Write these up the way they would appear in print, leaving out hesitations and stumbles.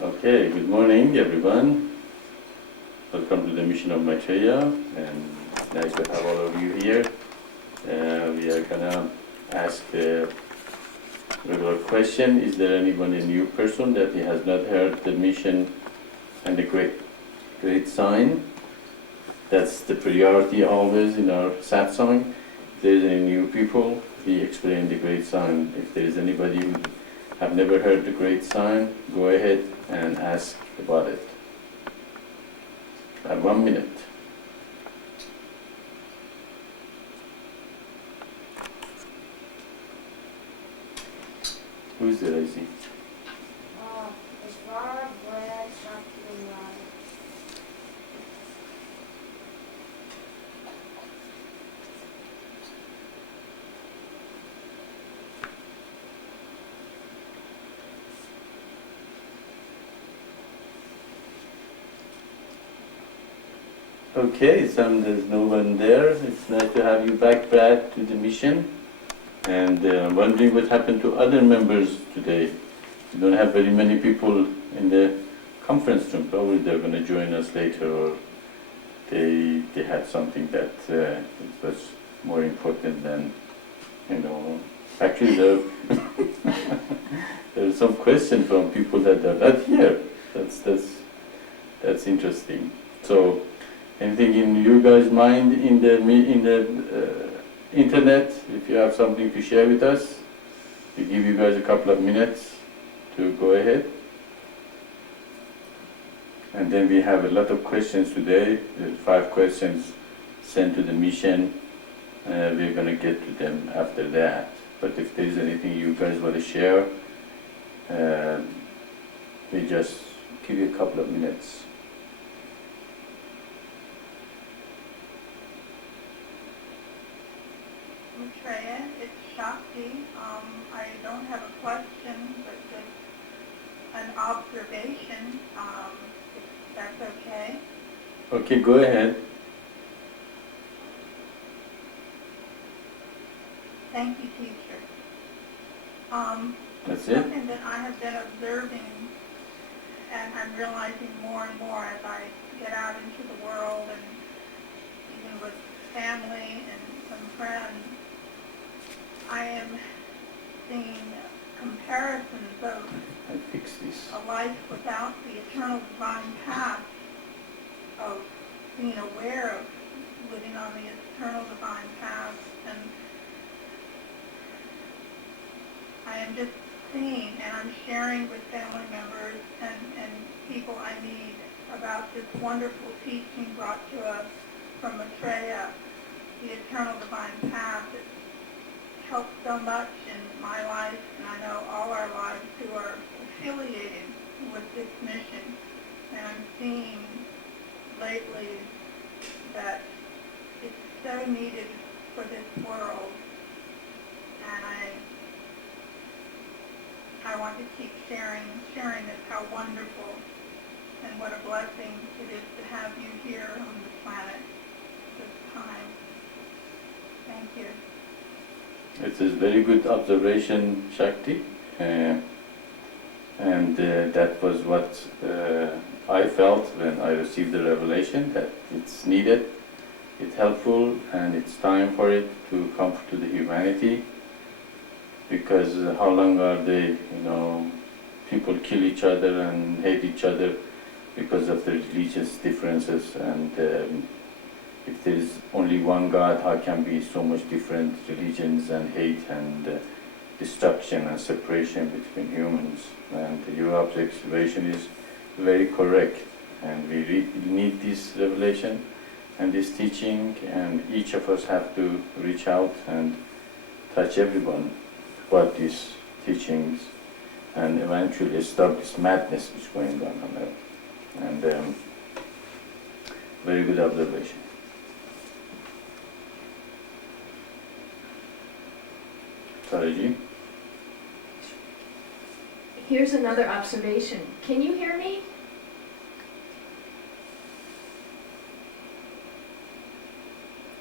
Okay, good morning everyone. Welcome to the mission of Maitreya, and nice to have all of you here. We are gonna ask the regular question: is there anyone, a new person that he has not heard the mission and the great sign? That's the priority always in our Satsang. If there is any new people, we explain the great sign. If there is anybody who have never heard the great sign, go ahead and ask about it. I have 1 minute. Who is there, I see? Okay, so there's no one there. It's nice to have you back, Brad, to the mission. And wondering what happened to other members today. We don't have very many people in the conference room. Probably they're going to join us later, or they had something that it was more important than, Actually, there are some questions from people that are not here. That's interesting. So, anything in you guys' mind in the internet? If you have something to share with us, we give you guys a couple of minutes to go ahead. And then we have a lot of questions today. There are 5 questions sent to the mission. We're going to get to them after that. But if there's anything you guys want to share, we just give you a couple of minutes. Maitreya, it's Shakti. I don't have a question, but just an observation, if that's okay. Okay, go ahead. Thank you, teacher. That's it? Something that I have been observing, and I'm realizing more and more as I get out into the world, and even with family and some friends, I am seeing comparisons of I fix this. a life without the eternal divine path, of being aware of living on the eternal divine path, and I am just seeing, and I'm sharing with family members and people I meet about this wonderful teaching brought to us from Maitreya, the eternal divine path. It's helped so much in my life, and I know all our lives who are affiliated with this mission. And I'm seeing lately that it's so needed for this world, and I want to keep sharing this, how wonderful and what a blessing it is to have you here on the planet this time. Thank you. It's a very good observation, Shakti. And that was what I felt when I received the revelation, that it's needed, it's helpful, and it's time for it to come to the humanity. Because how long are they, people kill each other and hate each other because of the religious differences, and if there is only one God, how can be so much different religions and hate and destruction and separation between humans? And your observation is very correct, and we really need this revelation and this teaching, and each of us have to reach out and touch everyone about these teachings and eventually stop this madness which is going on earth. And very good observation. Saraji? Here's another observation. Can you hear me?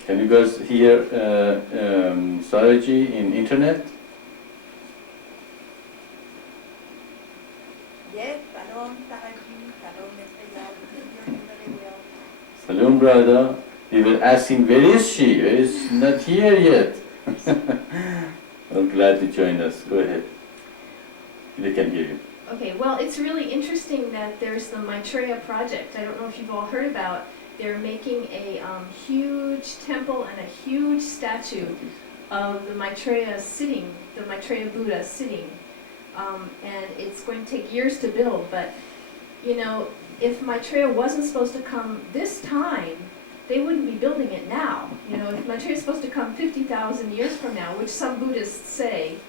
Can you guys hear Saraji in internet? Yes, Salom Sahaji, Salom Maitreya, you're doing very well. Salam, brother. We were asking, where is she? Where is she? Not here yet. I'm glad you joined us. Go ahead. They can hear you. Okay, well, it's really interesting that there's the Maitreya project. I don't know if you've all heard about. They're making a huge temple and a huge statue of the Maitreya sitting, the Maitreya Buddha sitting. And it's going to take years to build, but, you know, if Maitreya wasn't supposed to come this time, they wouldn't be building it now. You know, if Maitreya is supposed to come 50,000 years from now, which some Buddhists say,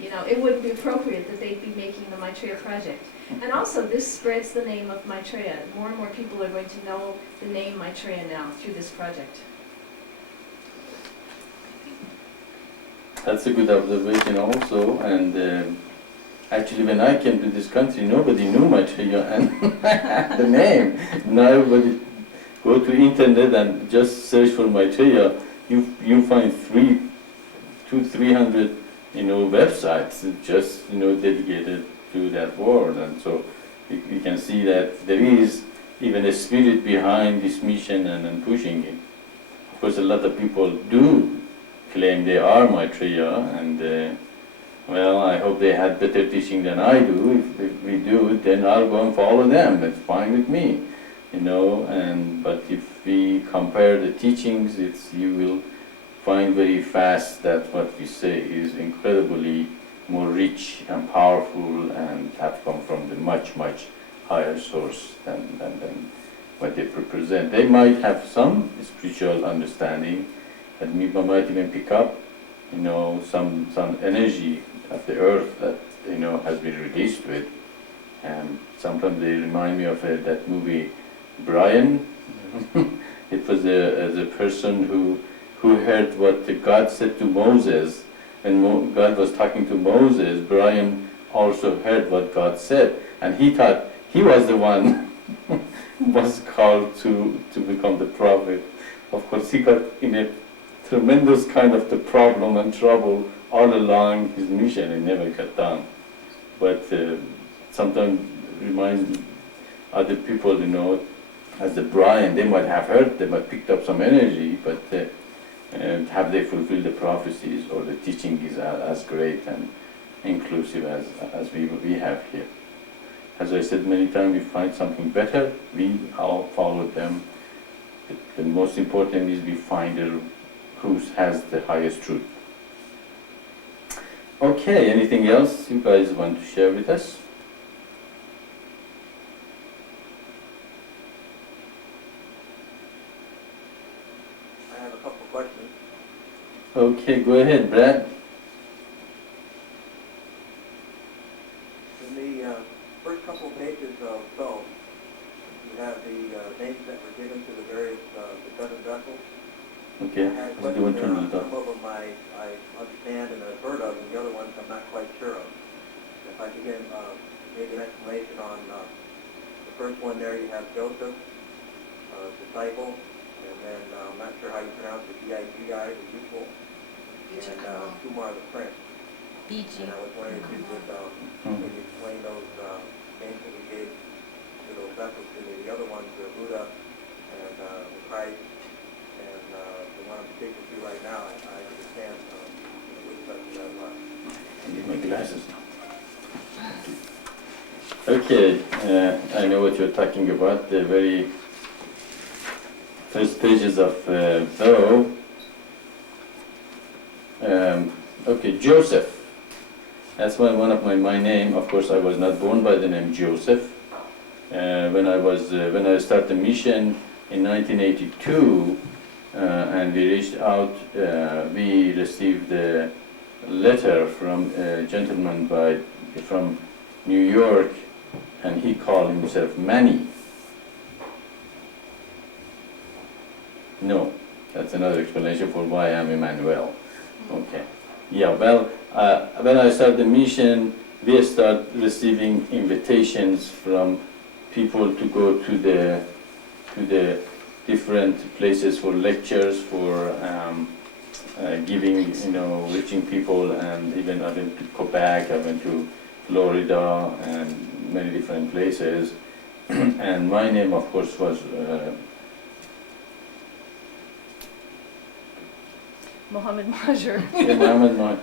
you know, it wouldn't be appropriate that they'd be making the Maitreya project. And also, this spreads the name of Maitreya. More and more people are going to know the name Maitreya now through this project. That's a good observation also. And actually, when I came to this country, nobody knew Maitreya and the name. Now everybody go to internet and just search for Maitreya. You find 300 websites just dedicated to that word, and so we can see that there is even a spirit behind this mission and pushing it. Of course, a lot of people do claim they are Maitreya, and well, I hope they had better teaching than I do. If we do, then I'll go and follow them. It's fine with me, but if we compare the teachings, you will find very fast that what we say is incredibly more rich and powerful and have come from the much, much higher source than what they present. They might have some spiritual understanding that people might even pick up, some energy of the earth that, has been released with. And sometimes they remind me of that movie, Brian. It was a person who heard what God said to Moses, and God was talking to Moses. Brian also heard what God said, and he thought he was the one who was called to become the prophet. Of course, he got in a tremendous kind of the problem and trouble all along his mission, and never got done. But sometimes reminds other people, as the Brian, they might have heard, they might picked up some energy, but have they fulfilled the prophecies, or the teaching is as great and inclusive as we have here. As I said many times, we find something better, we all follow them. The most important is we find who has the highest truth. Okay, anything else you guys want to share with us? I have a couple of questions. Okay, go ahead, Brad. In the first couple of pages of Psalm, you have the names that were given to the various the 7 vessels. Okay, I had a do you question want to there turn on it some up? of them I understand and have heard of, and the other ones I'm not quite sure of. If I could get maybe an explanation on the first one there, you have Joseph, disciple, and then I'm not sure how you pronounce it, B-I-G-I, the equal, and Kumar the prince. And I was wondering if you could maybe explain those names that we gave to those vessels to me. The other ones, the Buddha and the Christ, and the one I'm speaking to right now, I understand which vessel that was. I need my glasses now. Okay, I know what you're talking about, the very first pages of Thoreau. Okay, Joseph. That's one of my name. Of course, I was not born by the name Joseph. When I started the mission in 1982, and we reached out, we received a letter from a gentleman from New York, and he called himself Manny. No, that's another explanation for why I'm Emmanuel. Okay. Yeah, well, when I started the mission, we started receiving invitations from people to go to the different places for lectures, for giving, reaching people, and even I went to Quebec, I went to Florida, and many different places. And my name, of course, was Mohammed Majur. Muhammad Mahmoud.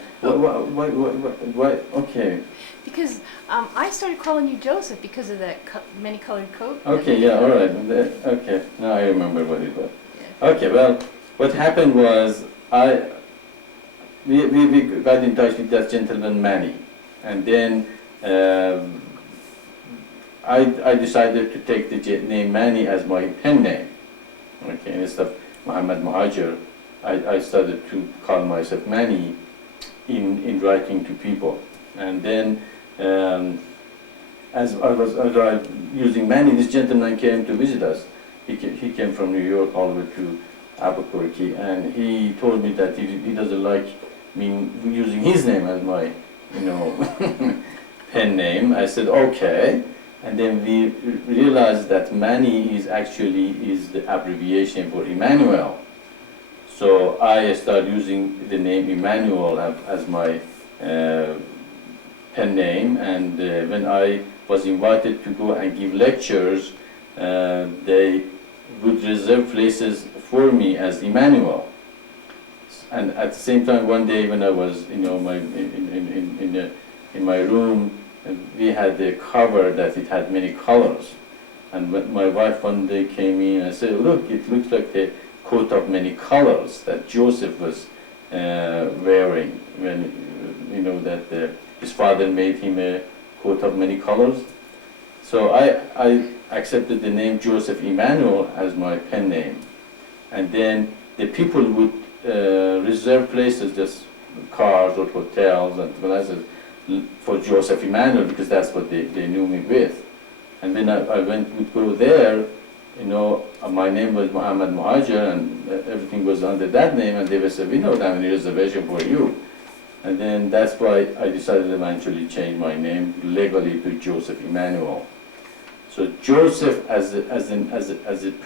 Why? Okay. Because I started calling you Joseph because of that many colored coat. Okay, yeah, all right. Okay, now I remember what it was. Yeah. Okay, well, what happened was we got in touch with that gentleman Manny, and then I decided to take the name Manny as my pen name. Okay, instead of Muhammad Muhajir, I started to call myself Manny in writing to people, and then as I was using Manny, this gentleman came to visit us. He came from New York all the way to Albuquerque, and he told me that he doesn't like me using his name as my, pen name. I said, okay. And then we realized that Manny is the abbreviation for Emmanuel. So I started using the name Emmanuel as my pen name, and when I was invited to go and give lectures, they would reserve places for me as Emmanuel. And at the same time, one day when I was, in my room, we had a cover that it had many colors. And when my wife one day came in and said, look, it looks like a coat of many colors that Joseph was wearing when, that his father made him a coat of many colors. So I accepted the name Joseph Emmanuel as my pen name. And then the people would reserve places, just cars or hotels and places for Joseph Emmanuel, because that's what they knew me with. And when I would go there, my name was Muhammad Muhajir, and everything was under that name, and they would say, we don't have any reservation for you. And then that's why I decided to eventually change my name legally to Joseph Emmanuel. So Joseph as a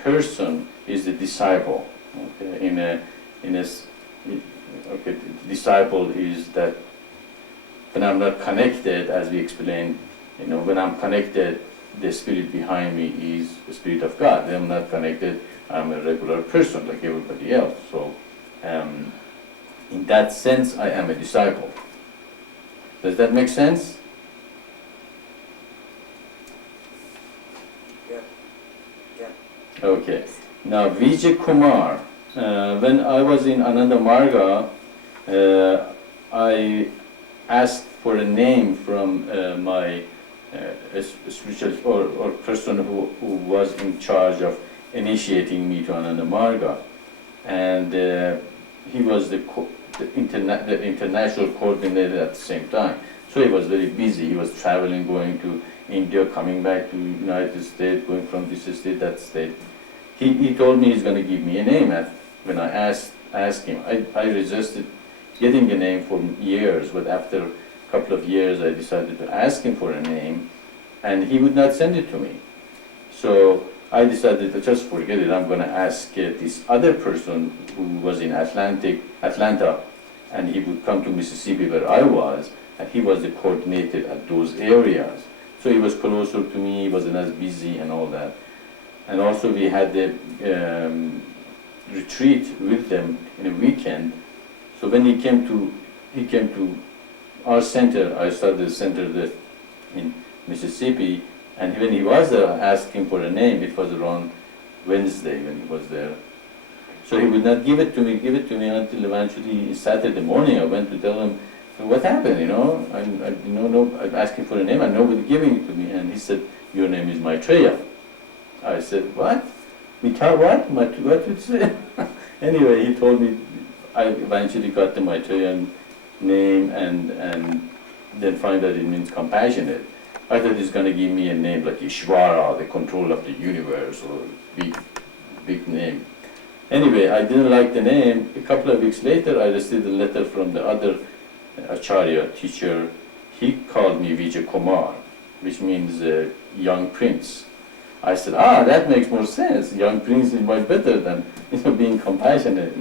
person is the disciple. Okay, okay, the disciple is that when I'm not connected, as we explained, when I'm connected, the spirit behind me is the Spirit of God. When I'm not connected, I'm a regular person like everybody else. So in that sense, I am a disciple. Does that make sense? Yeah. Yeah. Okay. Now, Vijay Kumar, when I was in Ananda Marga, I asked for a name from my spiritual or person who was in charge of initiating me to Ananda Marga, and he was the international coordinator at the same time. So he was very busy. He was traveling, going to India, coming back to United States, going from this state, that state. He told me he's going to give me a name. When I asked him, I resisted getting a name for years, but after a couple of years I decided to ask him for a name, and he would not send it to me. So I decided to just forget it. I'm going to ask this other person who was in Atlanta, and he would come to Mississippi where I was, and he was the coordinator at those areas. So he was closer to me, he wasn't as busy and all that. And also we had the retreat with them in a weekend. So when he came to our center, I started the center in Mississippi, and when he was there asking for a name, it was around Wednesday when he was there. So he would not give it to me until eventually Saturday morning. I went to tell him, what happened, I'm asking for a name and nobody giving it to me. And he said, your name is Maitreya. I said, what? What? What would you say? Anyway, he told me, I eventually got the Maitreya name and then find that it means compassionate. I thought he's going to give me a name like Ishvara, the control of the universe, or big name. Anyway, I didn't like the name. A couple of weeks later, I received a letter from the other Acharya teacher. He called me Vijay Kumar, which means young prince. I said, that makes more sense. Young prince is much better than being compassionate.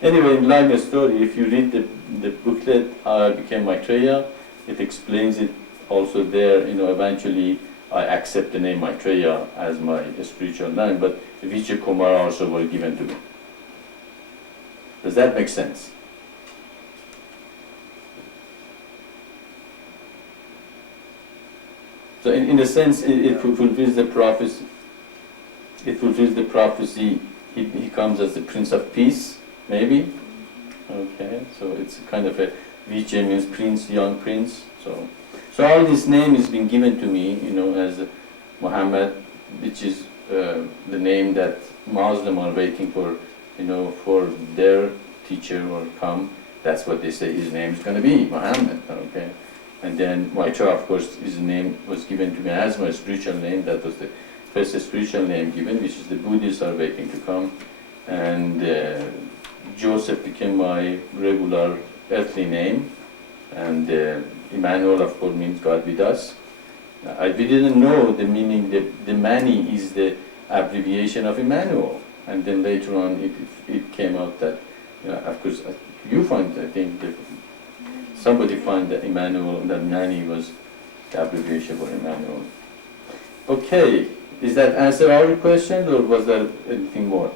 Anyway, in long story, if you read the booklet, How I Became Maitreya, it explains it also there, eventually I accept the name Maitreya as my spiritual name, but Vijay Kumar also were given to me. Does that make sense? So in a sense, it fulfills the prophecy. It fulfills the prophecy. He comes as the Prince of Peace, maybe. Okay, so it's kind of a Vijay means prince, young prince. So all this name has been given to me, as Muhammad, which is the name that Muslims are waiting for, for their teacher or come. That's what they say his name is going to be, Muhammad. Okay. And then Maitreya, of course, his name was given to me as my spiritual name. That was the first spiritual name given, which is the Buddhists are waiting to come. And Joseph became my regular earthly name. And Emmanuel, of course, means God with us. We didn't know the meaning, the Mani is the abbreviation of Emmanuel. And then later on, it came out that, of course, you find, I think, somebody find that Emmanuel, that Mani was the abbreviation for Emmanuel. Okay, is that answer all your questions, or was there anything more?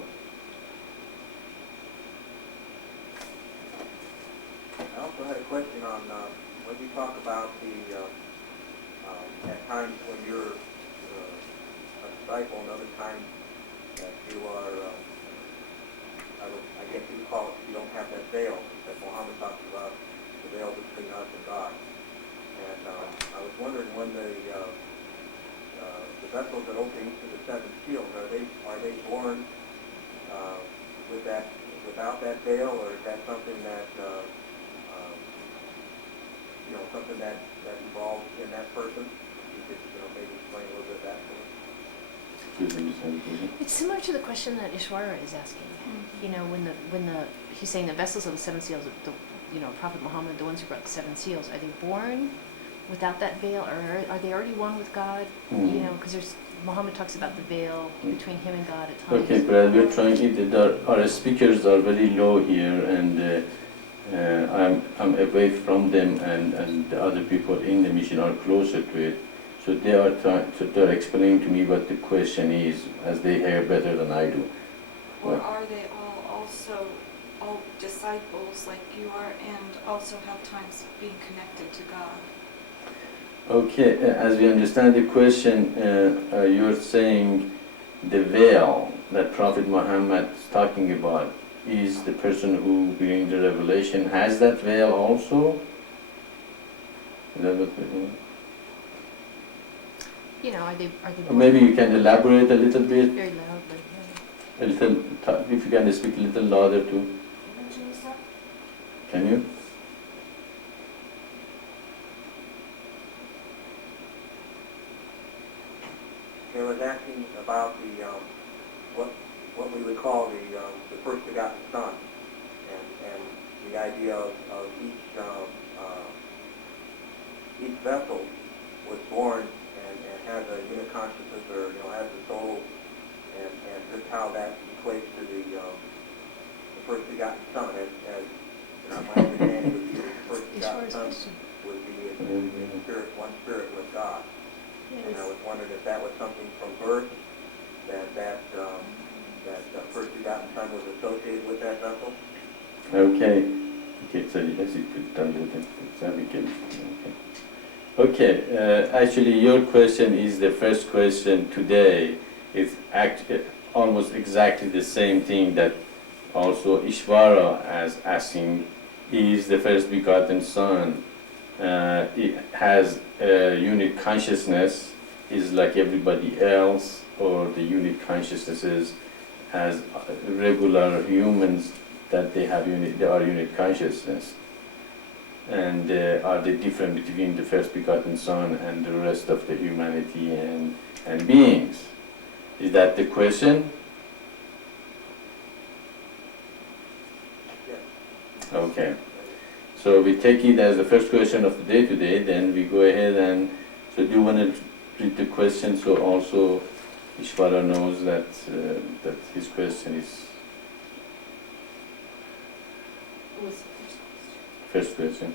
I also had a question on when you talk about the at times when you're a disciple, and other times that you are, I guess you call it, you don't have that veil that Muhammad talks about, the veil between us and God. And I was wondering when the vessels that open to the seven seals, are they born with that, without that veil, or is that something that something that evolves in that person? You could maybe explain a little bit of that for us. It's similar to the question that Ishwara is asking. When he's saying the vessels of the seven seals, Prophet Muhammad, the ones who brought the seven seals, are they born without that veil, or are they already one with God? Because Muhammad talks about the veil between him and God at times. Okay, Brad, we're trying our speakers are very low here, and I'm away from them, and the other people in the mission are closer to it. So they're explaining to me what the question is, as they hear better than I do. Or are they all disciples like you are, and also have times being connected to God? Okay, as we understand the question, you're saying the veil that Prophet Muhammad is talking about is the person who, during the revelation, has that veil also? Is that what we mean? Are they Or maybe you can elaborate a little bit, very loudly? a little, if you can speak a little louder too. Can you? I was asking about the what we would call the first begotten Son, and the idea of each vessel was born and has a unit consciousness, or has a soul, and just how that equates to the first begotten Son, as my understanding would be the first begotten Son would be in spirit, one spirit with God. And I was wondering if that was something from birth, that first begotten Son was associated with that vessel. Okay, so as you could tell you that we can. Okay, actually your question is the first question today. It's actually almost exactly the same thing that also Ishvara is asking, is the first begotten Son. It has a unit consciousness, is like everybody else, or the unit consciousnesses as regular humans that they are unit consciousness. And are they different between the first begotten Son and the rest of the humanity and beings? Is that the question? Yes. Okay. So we take it as the first question of the day today, then we go ahead and, so do you want to read the question so also Ishvara knows that his question is What was the first question? first question.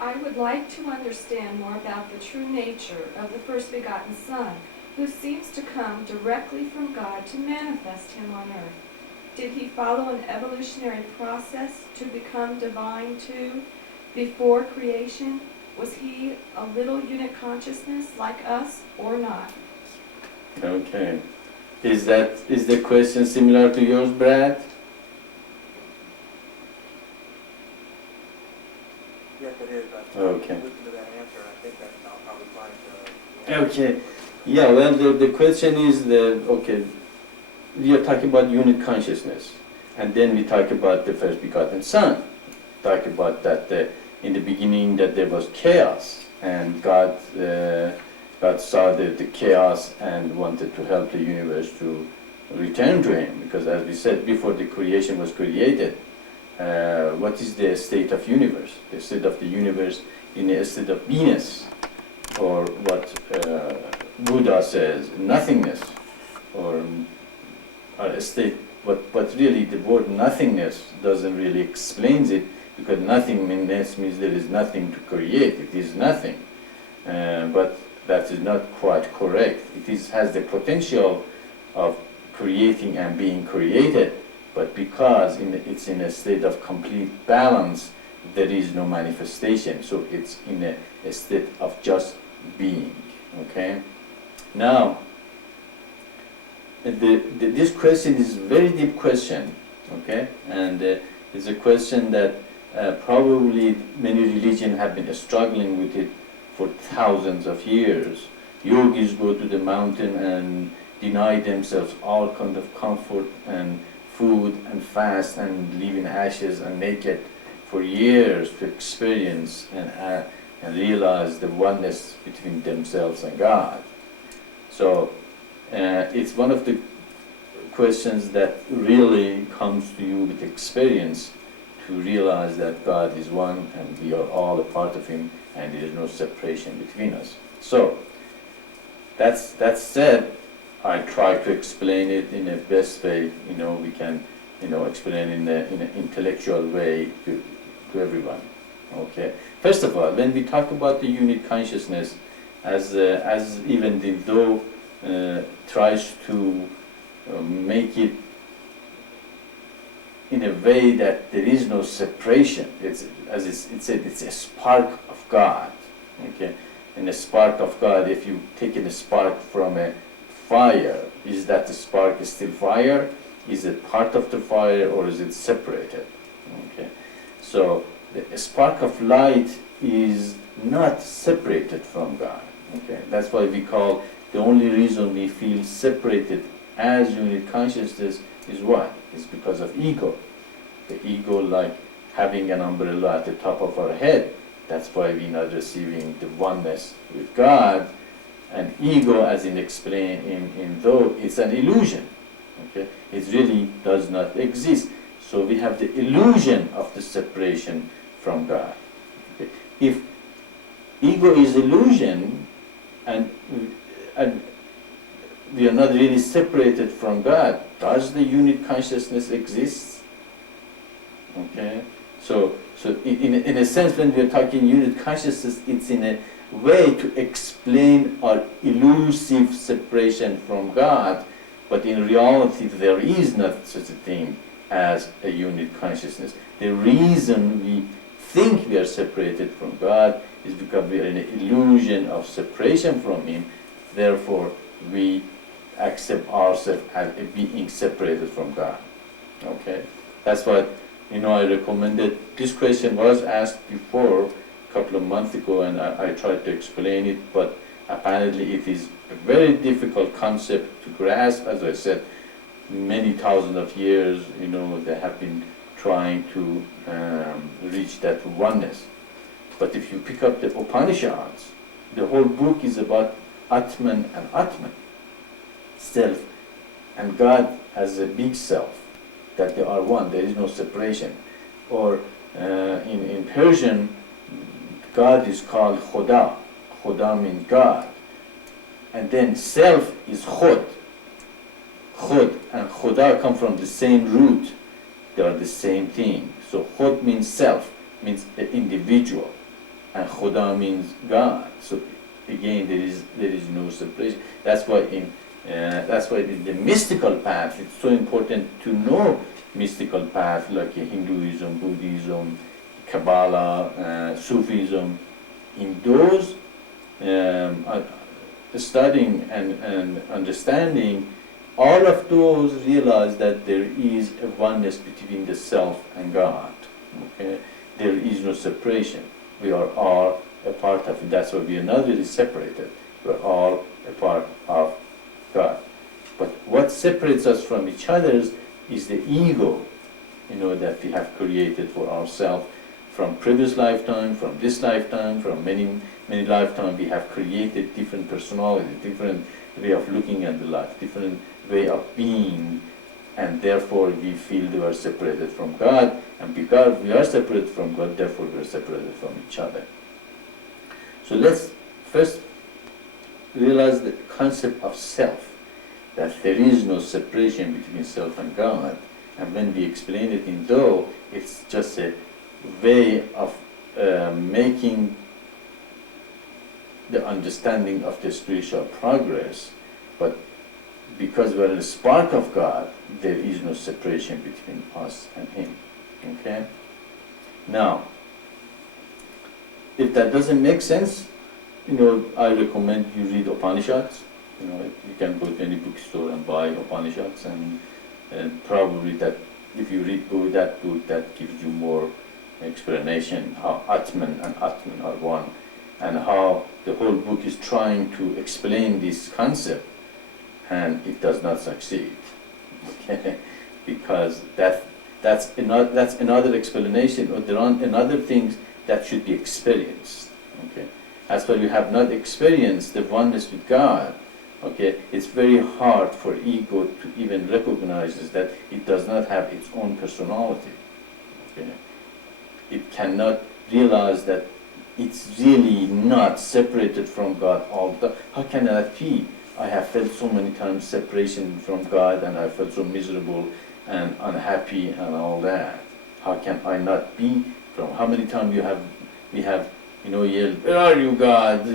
I would like to understand more about the true nature of the first begotten Son, who seems to come directly from God to manifest him on earth. Did he follow an evolutionary process to become divine too, before creation? Was he a little unit consciousness like us or not? Okay. Is the question similar to yours, Brad? Yes, it is. Okay. Listen to that answer, I think that I'll probably find, Okay. Yeah, well, the question is okay, we are talking about unit consciousness, and then we talk about the first begotten Son. Talk about that in the beginning that there was chaos, and God saw the chaos and wanted to help the universe to return to Him, because as we said before, the creation was created. What is the state of universe? The state of the universe in a state of beingness, or what Buddha says, nothingness, or a state. But really, the word nothingness doesn't really explain it, because nothingness means there is nothing to create. It is nothing, but that is not quite correct. It has the potential of creating and being created, but because it's in a state of complete balance, there is no manifestation. So it's in a state of just being. Okay. Now, this question is a very deep question. Okay, and it's a question that probably many religions have been struggling with it for thousands of years. Yogis go to the mountain and deny themselves all kind of comfort and food and fast and live in ashes and naked for years to experience and realize the oneness between themselves and God. So it's one of the questions that really comes to you with experience, to realize that God is one and we are all a part of Him and there is no separation between us. So that said, I try to explain it in the best way, we can, explain in an intellectual way to everyone. Okay. First of all, when we talk about the unit consciousness, as even though tries to make it in a way that there is no separation. It's said, it's a spark of God. Okay, and a spark of God. If you take a spark from a fire, is that the spark is still fire? Is it part of the fire, or is it separated? Okay, so the spark of light is not separated from God. Okay, that's why we call the only reason we feel separated as unit consciousness is what? It's because of ego. The ego, like having an umbrella at the top of our head. That's why we're not receiving the oneness with God. And ego, as in explained in though, it's an illusion. Okay, it really does not exist. So we have the illusion of the separation from God. Okay. If ego is illusion, and we are not really separated from God, does the unit consciousness exist? Okay, so in a sense, when we are talking unit consciousness, it's in a way to explain our elusive separation from God, but in reality there is not such a thing as a unit consciousness. The reason we think we are separated from God is because we are in an illusion of separation from Him. Therefore, we accept ourselves as a being separated from God. Okay, that's what I recommended. This question was asked before a couple of months ago, and I tried to explain it, but apparently it is a very difficult concept to grasp. As I said, many thousands of years, they have been trying to reach that oneness. But if you pick up the Upanishads, the whole book is about Atman and Atman, self, and God as a big self, that they are one, there is no separation. Or in Persian, God is called Khoda. Khoda means God. And then self is Khod. Khod and Khoda come from the same root. They are the same thing. So Khod means self, means the individual. and Khuda means God. So again, there is no separation. That's why in the mystical path, it's so important to know mystical path like Hinduism, Buddhism, Kabbalah, Sufism. In those studying and understanding, all of those realize that there is a oneness between the self and God. Okay? There is no separation. We are all a part of it. That's why we are not really separated. We're all a part of God. But what separates us from each other is the ego, that we have created for ourselves from previous lifetime, from this lifetime, from many lifetimes. We have created different personality, different way of looking at the life, different way of being, and therefore we feel we are separated from God, and because we are separated from God, therefore we are separated from each other. So let's first realize the concept of self, that there is no separation between self and God, and when we explain it in Tao, it's just a way of making the understanding of the spiritual progress, but because we are a spark of God, there is no separation between us and Him. Okay? Now, if that doesn't make sense, I recommend you read Upanishads. You can go to any bookstore and buy Upanishads, and probably that if you read that book, that gives you more explanation how Atman and Atman are one, and how the whole book is trying to explain this concept, and it does not succeed. Okay? Because that's another explanation, or there are another things that should be experienced. Okay? As far as you have not experienced the oneness with God, okay, it's very hard for ego to even recognize that it does not have its own personality. Okay? It cannot realize that it's really not separated from God all the time. How can that be? I have felt so many times separation from God, and I felt so miserable and unhappy and all that. How can I not be from? How many times we have yelled, "Where are you, God?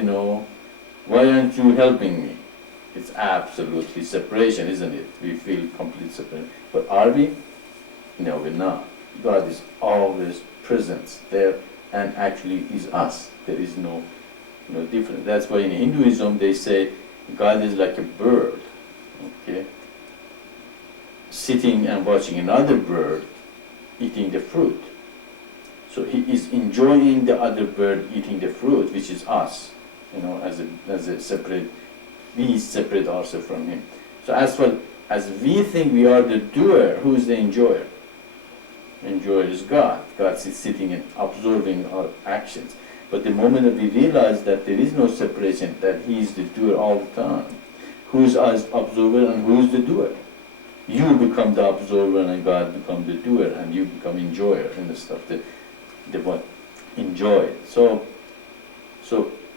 Why aren't you helping me?" It's absolutely separation, isn't it? We feel complete separation. But are we? No, we're not. God is always present there, and actually is us. There is no difference. That's why in Hinduism they say God is like a bird, okay, sitting and watching another bird eating the fruit. So he is enjoying the other bird eating the fruit, which is us, as a separate. We separate ourselves from him. So as well as we think we are the doer, who is the enjoyer? Enjoyer is God. God is sitting and observing our actions. But the moment that we realize that there is no separation, that He is the doer all the time, who is as observer and who is the doer? You become the observer and God becomes the doer, and you become enjoyer and the stuff, the what? Enjoy. So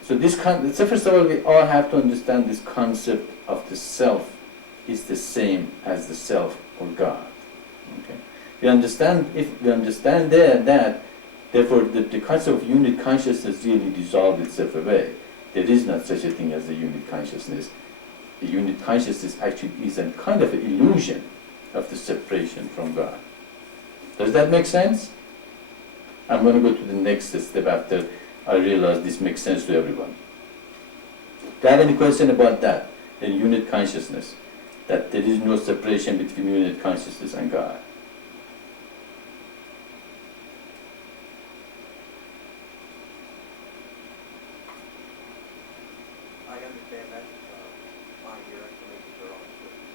this so first of all, we all have to understand this concept of the self is the same as the self or God. Okay? If we understand that, therefore the concept of unit consciousness really dissolves itself away. There is not such a thing as a unit consciousness. The unit consciousness actually is a kind of an illusion of the separation from God. Does that make sense? I'm going to go to the next step after I realize this makes sense to everyone. Do you have any question about that? The unit consciousness, that there is no separation between unit consciousness and God. I understand that. Fine, your explanations are all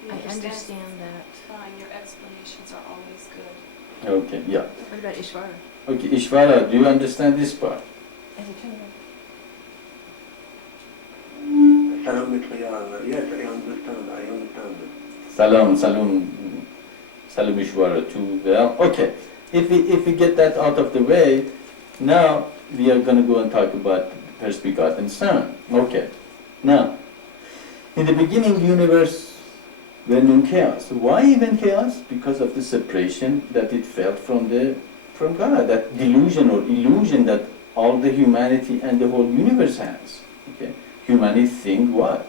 good. I understand that. Fine, your explanations are always good. Okay, yeah. What about Ishvara? Okay, Ishvara, do you understand this part? Salam, Maitreya. Yes, I understand. Salam Ishvara too. Well, okay. If we get that out of the way, now we are going to go and talk about the first begotten Son. Okay. Now, in the beginning, the universe went in chaos. Why even chaos? Because of the separation that it felt from God, that delusion or illusion that all the humanity and the whole universe has. Okay? Humanity think what?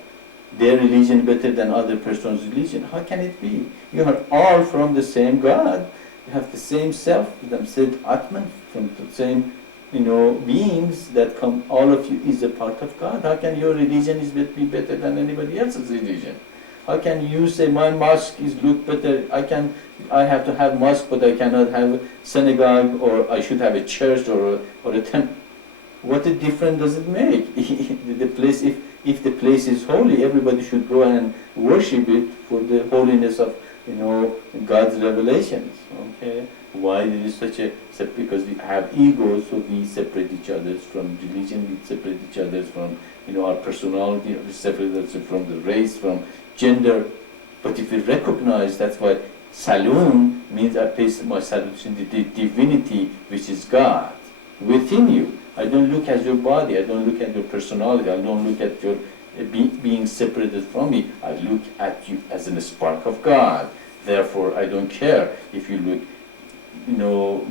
Their religion better than other person's religion. How can it be? You are all from the same God. You have the same self, the same Atman, from the same, beings that come. All of you is a part of God. How can your religion be better than anybody else's religion? How can you say my mosque is look better? I have to have mosque, but I cannot have a synagogue, or I should have a church or a temple. What a difference does it make? The place, if the place is holy, everybody should go and worship it for the holiness of God's revelations. Okay, why there is such a because we have egos, so we separate each other from religion, we separate each other from our personality, we separate ourselves from the race, from gender. But if we recognize, that's why Salun means I pay my salutation to the divinity which is God within you. I don't look at your body, I don't look at your personality, I don't look at your being separated from me. I look at you as a spark of God. Therefore, I don't care if you look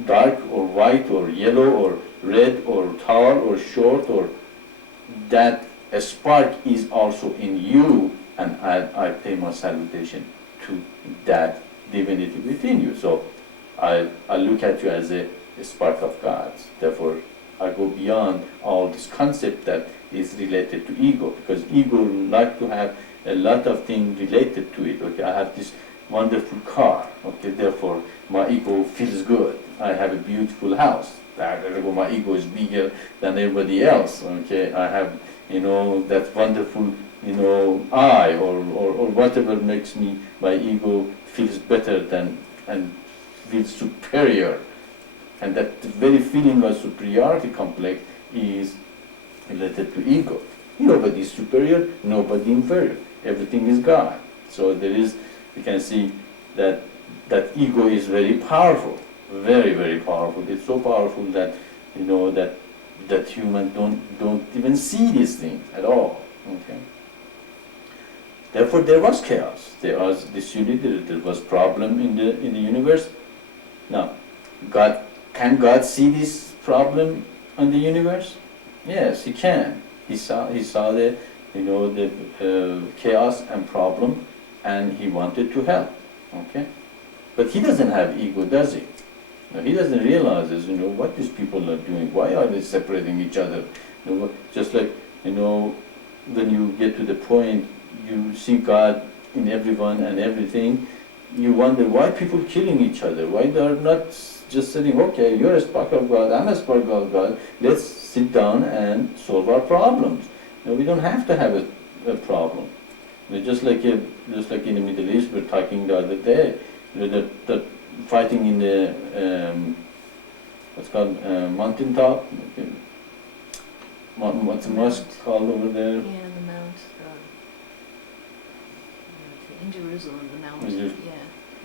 dark or white or yellow or red or tall or short, or that a spark is also in you, and I pay my salutation to that divinity within you. So I look at you as a spark of God. Therefore, I go beyond all this concept that is related to ego, because ego like to have a lot of things related to it. Okay, I have this wonderful car. Okay, therefore my ego feels good. I have a beautiful house. Therefore my ego is bigger than everybody else. Okay, I have that wonderful eye or whatever makes me, my ego feels better than and feels superior. And that very feeling of superiority complex is related to ego. Nobody is superior, nobody inferior. Everything is God. So there is, we can see that ego is very powerful, very, very powerful. It's so powerful that that humans don't even see these things at all. Okay. Therefore, there was chaos. There was disunity. There was problem in the universe. Now, can God see this problem in the universe? Yes, He can. He saw the chaos and problem, and He wanted to help. Okay, but He doesn't have ego, does He? No, He doesn't realize what these people are doing. Why are they separating each other? Just like when you get to the point you see God in everyone and everything, you wonder why people killing each other. Why they are not just saying, okay, you're a spark of God, I'm a spark of God, let's sit down and solve our problems. We don't have to have a problem. Just like in the Middle East, we're talking the other day, that fighting in the what's called mountaintop. What's the mosque called over there? Yeah, the mount. In Jerusalem, the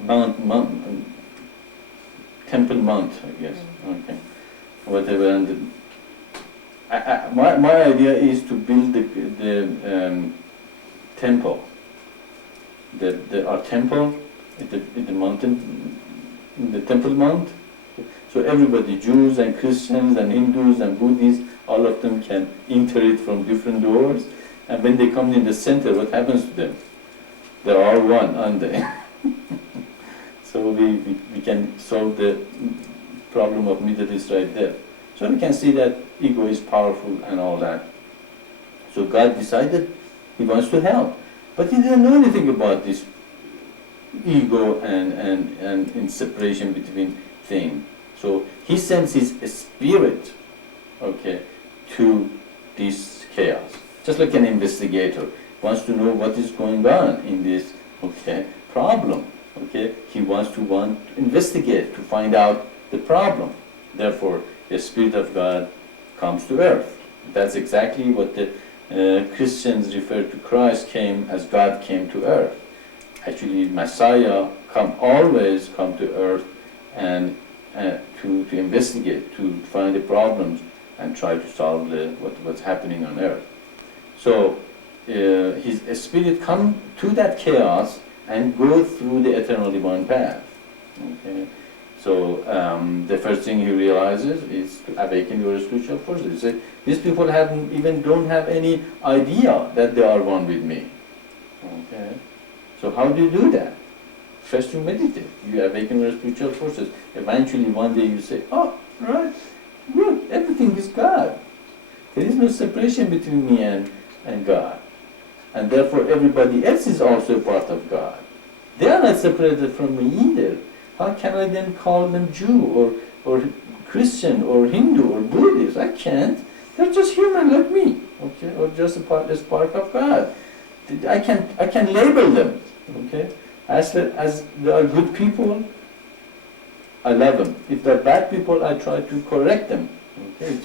mount. Mount, Temple Mount, I guess. Okay, whatever. And my idea is to build the temple. Our temple at the mountain, in the Temple Mount. So everybody, Jews and Christians and Hindus and Buddhists, all of them can enter it from different doors. And when they come in the center, what happens to them? They're all one, aren't they? So we can solve the problem of Middle East right there. So we can see that ego is powerful and all that. So God decided He wants to help. But He didn't know anything about this ego and in separation between things. So He sends His spirit, okay, to this chaos. Just like an investigator wants to know what is going on in this problem. Okay, he wants to investigate to find out the problem. Therefore, the Spirit of God comes to earth. That's exactly what the Christians refer to. Christ came as God came to earth. Actually, Messiah always come to earth and to investigate, to find the problems and try to solve what's happening on earth. So His Spirit come to that chaos and go through the eternal divine path. Okay, So the first thing he realizes is to awaken your spiritual forces. He said, these people don't have any idea that they are one with me. Okay. So how do you do that? First you meditate. You awaken your spiritual forces. Eventually one day you say, oh, right, good, everything is God. There is no separation between me and God. And therefore everybody else is also a part of God. They are not separated from me either. How can I then call them Jew or Christian or Hindu or Buddhist? I can't. They're just human like me, okay, or just a spark of God. I can label them, okay. As they are good people, I love them. If they're bad people, I try to correct them. Okay,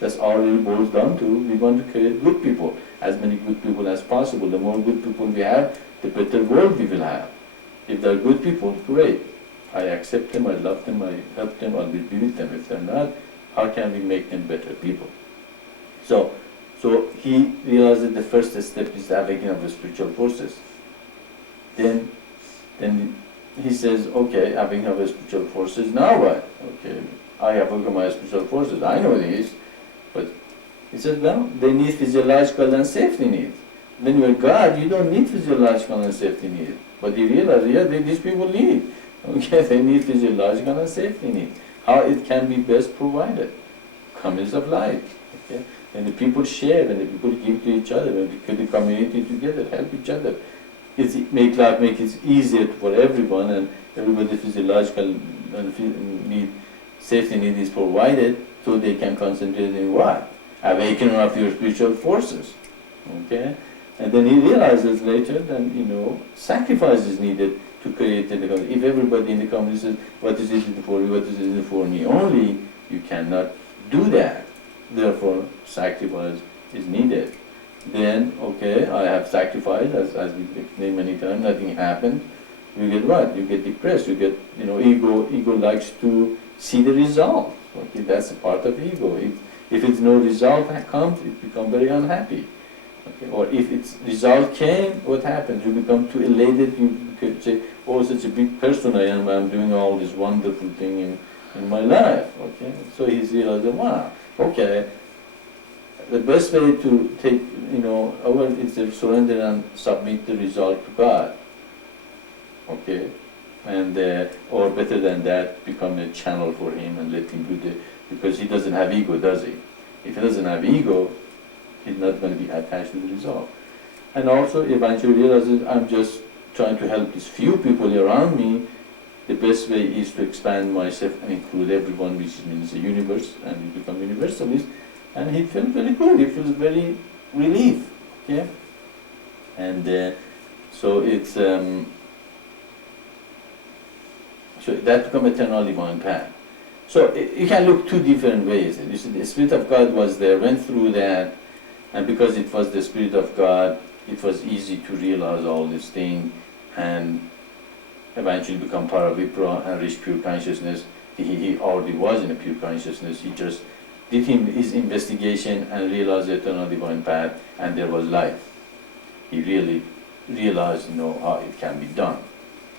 that's all it boils down to. We want to create good people, as many good people as possible. The more good people we have, the better world we will have. If they're good people, great. I accept them, I love them, I help them, I will be with them. If they're not, how can we make them better people? So he realized that the first step is the awakening of the spiritual forces. Then he says, okay, awakening of the spiritual forces, now what? Okay, I awaken my spiritual forces, I know this, but he said, well, they need physiological and safety needs. When you're God, you don't need physiological and safety needs. But he realized, yeah, these people need. Okay, they need physiological and safety needs. How it can be best provided? Comings of light. Okay, when the people share, when the people give to each other, when we put the community together, help each other, make it easier for everyone, and everybody's physiological and safety need is provided, so they can concentrate in what? Awakening of your spiritual forces. Okay, and then he realizes later that sacrifice is needed to create the community. If everybody in the community says, what is it for you, what is it for me only, you cannot do that. Therefore, sacrifice is needed. Then, okay, I have sacrificed, as we explained many times, nothing happened. You get what? You get depressed, you get, ego likes to see the result. Okay, that's a part of ego. If it's no result comes, it becomes very unhappy. Okay, or if its result came, what happens? You become too elated, you could say, oh, such a big person I am, I'm doing all this wonderful thing in my life. Okay, so he's realized, wow, okay, the best way to take, is to surrender and submit the result to God. Okay, and or better than that, become a channel for him and let him do because he doesn't have ego, does he? If he doesn't have ego, he's not going to be attached to the result. And also eventually realizes, I'm just trying to help these few people around me. The best way is to expand myself and include everyone, which means the universe, and become universalist. And he felt very good, he feels very relief. Okay? And so it's so that becomes eternal divine path. So you can look two different ways. You see, the Spirit of God was there, went through that, and because it was the Spirit of God, it was easy to realize all these things and eventually become Paravipra and reach pure consciousness. He already was in a pure consciousness. He just did his investigation and realized the eternal divine path, and there was life. He really realized, how it can be done.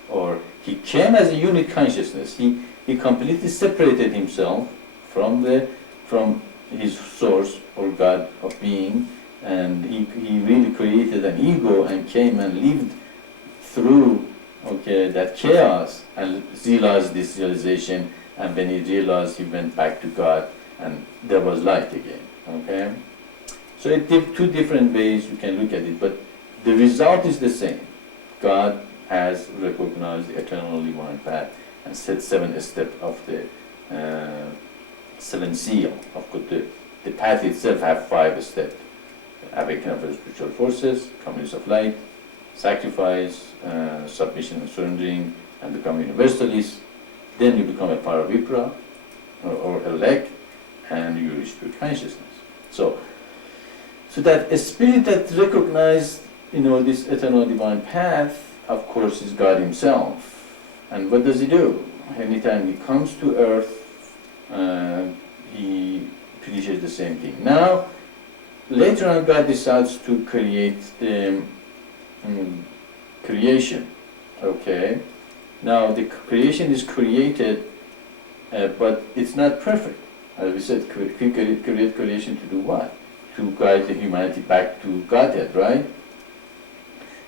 Or he came as a unit consciousness. He completely separated himself from his source or God of being, and he really created an ego and came and lived through that chaos and realized this realization, and when he realized, he went back to God and there was light again. Okay, so it two different ways you can look at it, but the result is the same. God has recognized the eternal divine path and set 7 steps of the 7 seal. Of course, the path itself have 5 steps: awakening of the spiritual forces, communities of light, sacrifice, submission and surrendering, and become universalist. Then you become a Paravipra or elect, and you reach pure consciousness. So that a spirit that recognized, this eternal divine path, of course, is God Himself. And what does He do? Anytime He comes to earth, He preaches the same thing. Now, later on, God decides to create the creation. Okay. Now, the creation is created but it's not perfect. As we said, create creation to do what? To guide the humanity back to Godhead, right?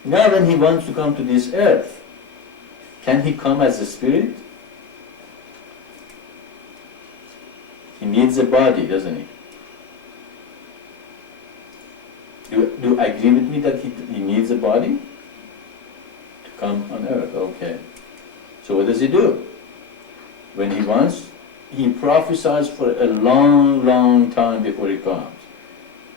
Now when he wants to come to this earth, can he come as a spirit? He needs a body, doesn't he? Do you agree with me that he needs a body to come on earth? Okay. So what does he do? When he wants, he prophesies for a long, long time before he comes.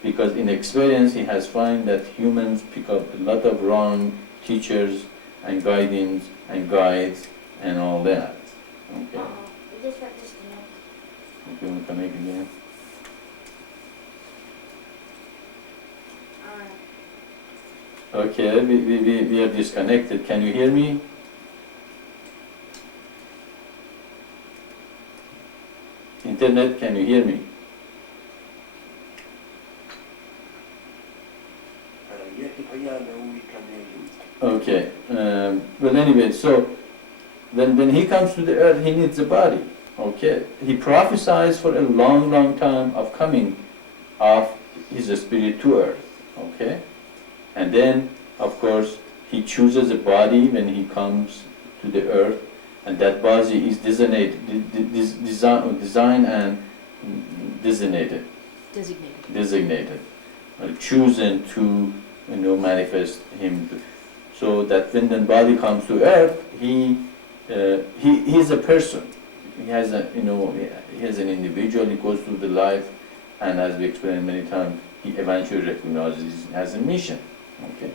Because in experience he has found that humans pick up a lot of wrong teachers and guidings and guides and all that. Okay. We just got disconnected. If you want to connect again. Alright. Okay, we are disconnected. Can you hear me? Internet, can you hear me? Yes, no, we can hear you. Okay. Well, anyway, so when he comes to the earth, he needs a body. Okay. He prophesies for a long, long time of coming of his spirit to earth. Okay. And then, of course, he chooses a body when he comes to the earth, and that body is designed and designated, chosen to manifest him. So that when the body comes to earth, he is a person. He has he has an individual. He goes through the life, and as we explained many times, he eventually recognizes he has a mission. Okay,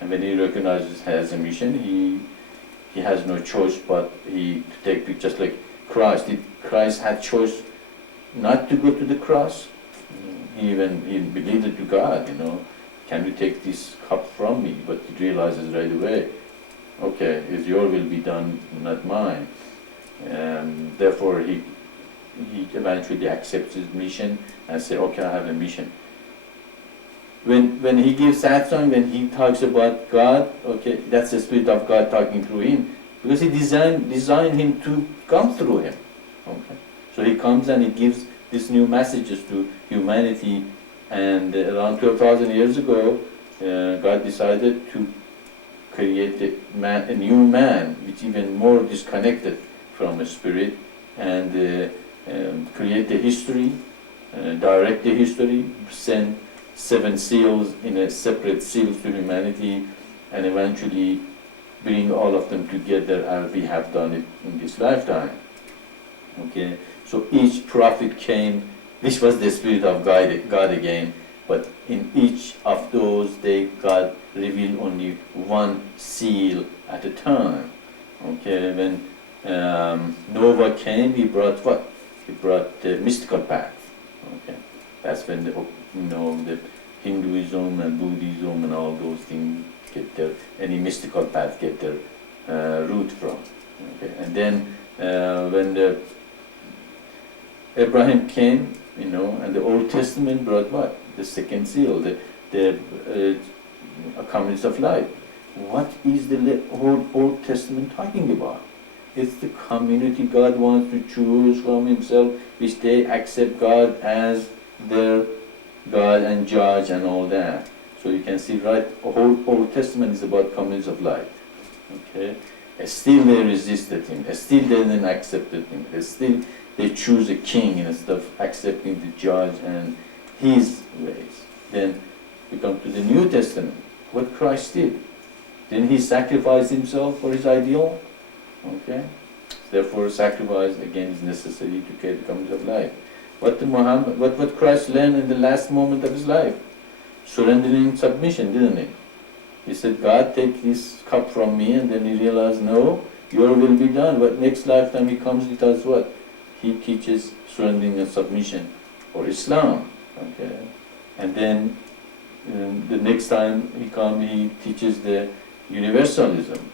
and when he recognizes he has a mission, he has no choice but to take, just like Christ. Christ had choice not to go to the cross. He believed it to God. Can you take this cup from me? But he realizes right away, okay, it's your will be done, not mine. And therefore he eventually accepts his mission and say, okay, I have a mission. When he gives Satsang, when he talks about God, okay, that's the Spirit of God talking through him, because he designed him to come through him. Okay, so he comes and he gives these new messages to humanity. And around 12,000 years ago, God decided to create a new man, which is even more disconnected from a spirit, and create the history, direct the history, send 7 seals in a separate seals to humanity, and eventually bring all of them together as we have done it in this lifetime. Okay, so each prophet came. This was the Spirit of God again, but in each of those God revealed only one seal at a time. Okay, when Noah came, he brought what? He brought the mystical path. Okay, that's when the Hinduism and Buddhism and all those things get any mystical path get their root from. Okay, and then when Abraham came, and the Old Testament brought what? The second seal, the communities of life. What is the whole Old Testament talking about? It's the community God wants to choose from himself, which they accept God as their God and judge and all that. So you can see, right, the whole Old Testament is about communities of life. Okay? And still they resisted him, and still they didn't accept him, and still they choose a king instead of accepting the judge and his ways. Then we come to the New Testament, what Christ did. Didn't he sacrifice himself for his ideal? Okay? Therefore, sacrifice again is necessary to create the community of life. What Christ learned in the last moment of his life? Surrendering submission, didn't he? He said, God, take this cup from me, and then he realized, no, your will be done. But next lifetime he comes, he does what? He teaches surrendering and submission, or Islam. Okay? And then the next time he comes, he teaches the universalism.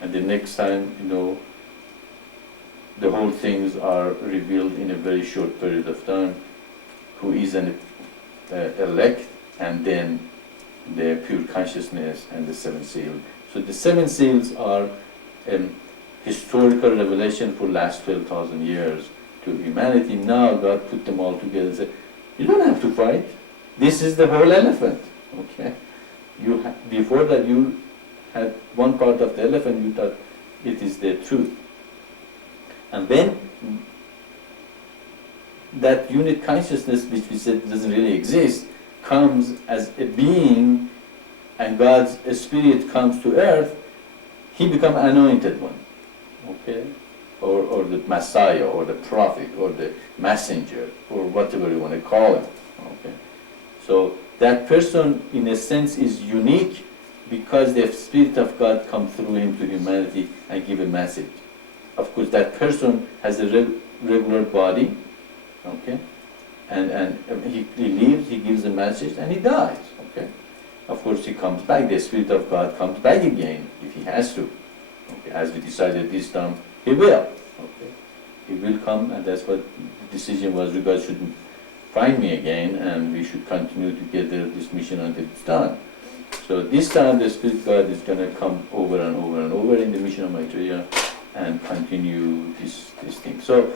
And the next time, the whole things are revealed in a very short period of time, who is an elect, and then the pure consciousness and the 7 seals. So the 7 seals are historical revelation for last 12,000 years, to humanity. Now God put them all together and said, you don't have to fight. This is the whole elephant. Okay? Before that you had one part of the elephant, you thought it is the truth. And then that unit consciousness, which we said doesn't really exist, comes as a being, and God's spirit comes to earth, he becomes anointed one. Okay? Or the Messiah, or the prophet, or the messenger, or whatever you want to call him. Okay? So that person, in a sense, is unique because the Spirit of God comes through him to humanity and give a message. Of course, that person has a regular body, okay, and he lives, he gives a message, and he dies. Okay, of course, he comes back. The Spirit of God comes back again if he has to. Okay, as we decided this time, he will. Okay, he will come, and that's what the decision was. You guys should find me again, and we should continue together this mission until it's done. So this time the Spirit God is going to come over and over and over in the mission of Maitreya and continue this thing. So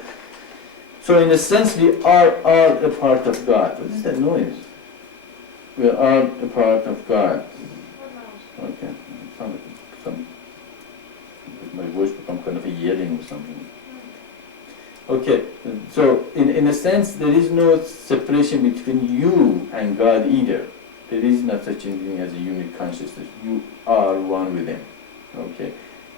in a sense we are all a part of God. What is that noise? We are all a part of God. Okay. My voice becomes kind of a yelling or something. Okay, so in a sense there is no separation between you and God either. There is not such a thing as a unit consciousness. You are one with Him. Okay,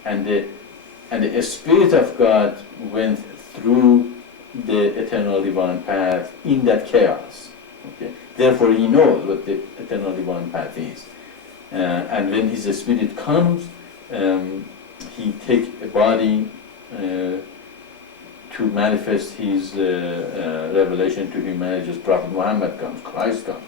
and the Spirit of God went through the eternal divine path in that chaos. Okay, therefore He knows what the eternal divine path is. And when His Spirit comes, He takes a body to manifest His revelation to humanity. As Prophet Muhammad comes, Christ comes.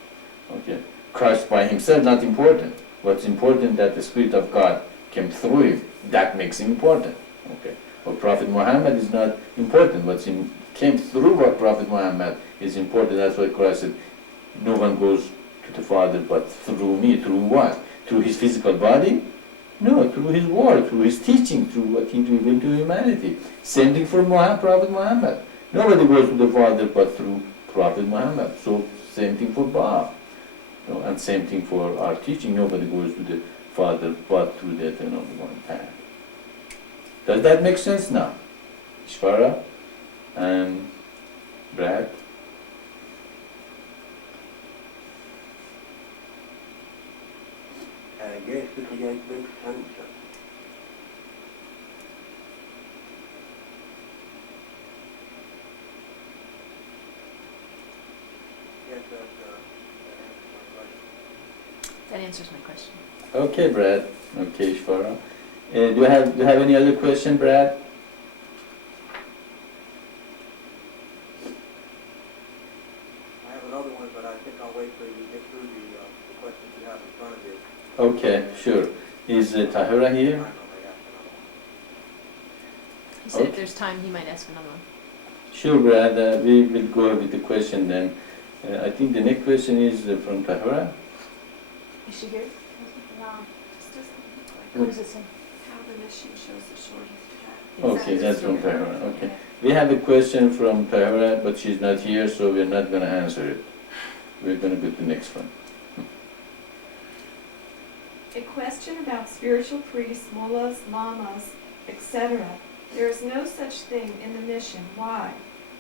Okay. Christ by himself not important. What's important that the Spirit of God came through him. That makes him important. Okay. But Prophet Muhammad is not important. Came through what Prophet Muhammad is important. That's why Christ said, no one goes to the Father but through me. Through what? Through his physical body? No, through his word, through his teaching, through what he revealed to humanity. Same thing for Prophet Muhammad. Nobody goes to the Father but through Prophet Muhammad. So same thing for Bob. And same thing for our teaching. Nobody goes to the Father but through the eternal divine path. Does that make sense now? Ishvara and Brad? Yes, this is a big answer. Yes, That answers my question. Okay, Brad. Okay, Ishvara. Do you have any other question, Brad? I have another one, but I think I'll wait till you get through the questions you have in front of you. Okay, sure. Is Tahira here? I might ask another one. He said Okay. if there's time, he might ask another one. Sure, Brad. We will go with the question then. I think the next question is from Tahira. Is she here? No. What does it say? How the mission shows the shortest path. Okay, that's from Tahira. Okay. We have a question from Tahira, but she's not here, so we're not going to answer it. We're going to go to the next one. A question about spiritual priests, mullahs, lamas, etc. There is no such thing in the mission. Why?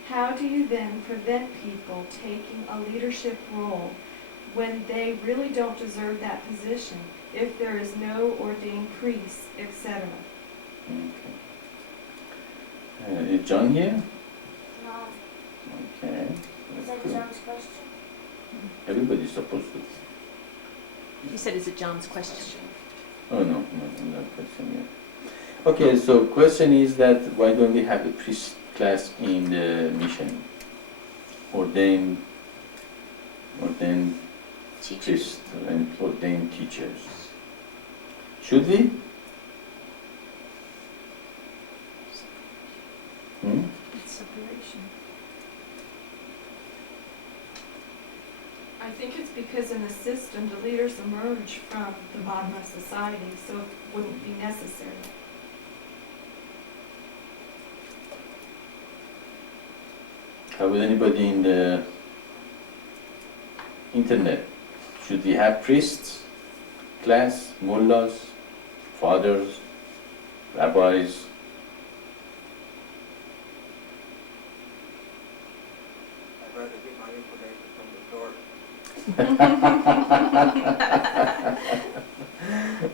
How do you then prevent people taking a leadership role when they really don't deserve that position, if there is no ordained priest, etc.? Okay. Is John here? No. Okay. Is that John's question? Everybody's supposed to. He said, is it John's question? Oh, no, not question yet. Okay, so question is that why don't we have a priest class in the mission? Ordained priests and ordained teachers. Should we? It's separation. I think it's because in the system, the leaders emerge from the bottom of society, so it wouldn't be necessary. How about anybody in the internet? Should we have priests, class, mullahs, fathers, rabbis? I'd rather get my information from the source.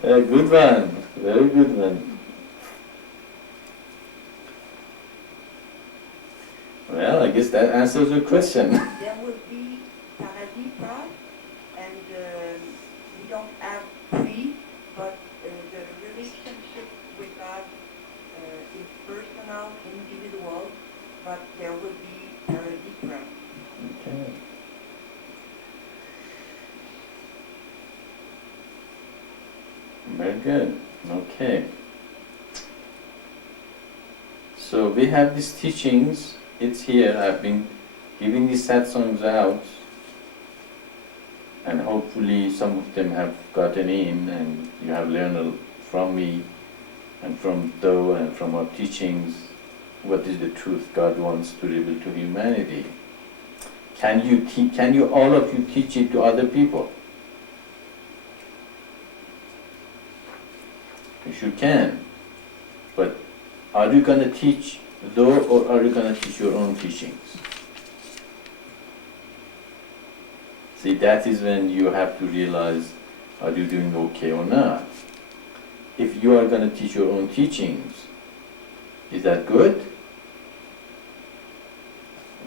A good one, very good one. Well, I guess that answers your question. There would be paradis path, and we don't have three, but the relationship with God is personal, individual, but there would be paradis path. Okay. Very good. Okay. So we have these teachings. It's here. I've been giving these satsangs out, and hopefully some of them have gotten in, and you have learned from me, and from Do, and from our teachings, what is the truth God wants to reveal to humanity. Can you all of you teach it to other people? You sure can. But are you going to teach though, or are you going to teach your own teachings? See, that is when you have to realize, are you doing okay or not? If you are going to teach your own teachings, is that good?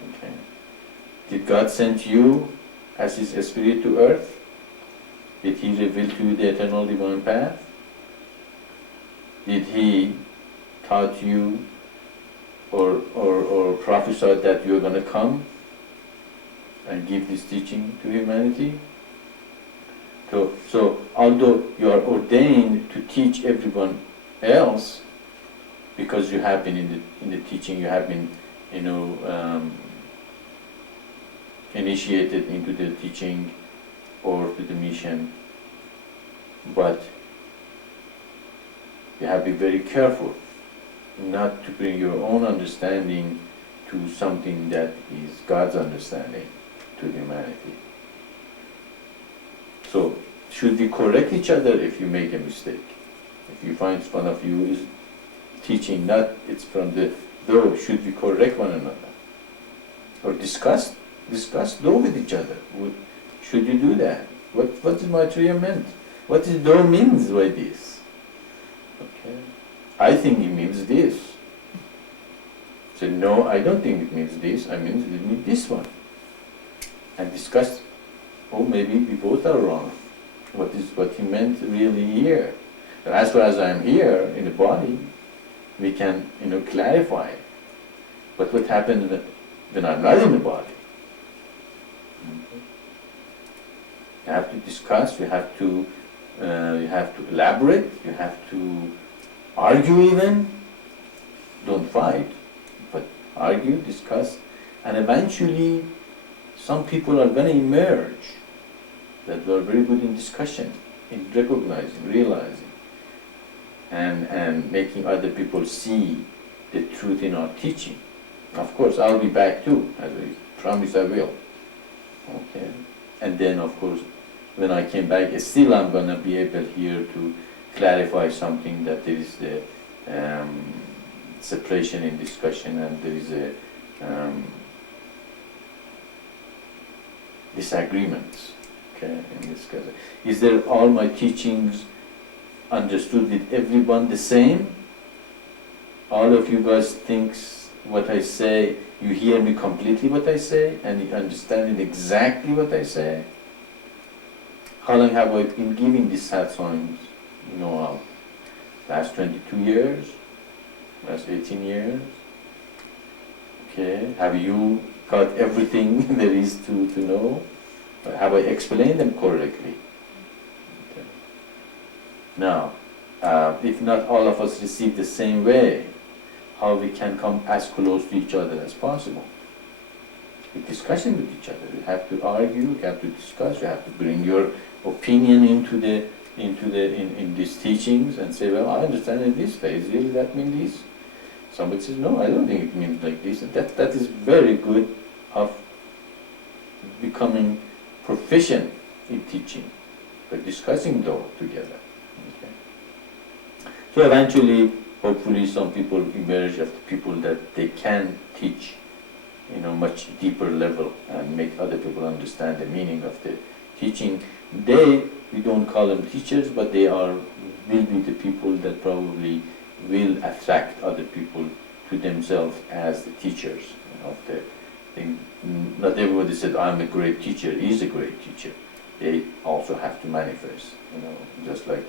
Okay. Did God send you as His Spirit to earth? Did He reveal to you the eternal divine path? Did He taught you or prophesied that you are going to come and give this teaching to humanity? So although you are ordained to teach everyone else, because you have been in the teaching, you have been, initiated into the teaching or to the mission, but you have to be very careful not to bring your own understanding to something that is God's understanding to humanity. So, should we correct each other if you make a mistake? If you find one of you is teaching not, it's from the though, should we correct one another? Or discuss though with each other? Should you do that? What does Maitreya meant? What does though means by this? Okay. I think it means this. So no, I don't think it means this. I mean it means this one. And discuss. Oh, maybe we both are wrong. What he meant really here? But as far as I am here in the body, we can clarify. But what happens when I'm not in the body? You have to discuss. You have to elaborate. You have to argue even. Don't fight, but argue, discuss, and eventually some people are going to emerge that were very good in discussion, in recognizing, realizing, and making other people see the truth in our teaching. Of course, I'll be back too, as I promise I will. Okay, and then of course, when I came back, still I'm going to be able here to clarify something, that there is the separation in discussion, and there is a disagreements. Okay, in discussion. Is there all my teachings understood with everyone the same? All of you guys thinks what I say, you hear me completely what I say, and you understand it exactly what I say? How long have I been giving these satsangs? Last 22 years? Last 18 years? Okay, have you got everything there is to know? Have I explained them correctly? Okay. Now, if not all of us receive the same way, how we can come as close to each other as possible? With discussion with each other. You have to argue, you have to discuss, you have to bring your opinion into these teachings and say, well, I understand it this way. Is really that mean this? Somebody says, no, I don't think it means like this. That is very good of becoming proficient in teaching, by discussing those together. Okay. So eventually, hopefully, some people emerge as people that they can teach, much deeper level and make other people understand the meaning of the teaching. We don't call them teachers, but they will be the people that probably will attract other people to themselves as the teachers of the thing. Not everybody said, I'm a great teacher, is a great teacher. They also have to manifest, just like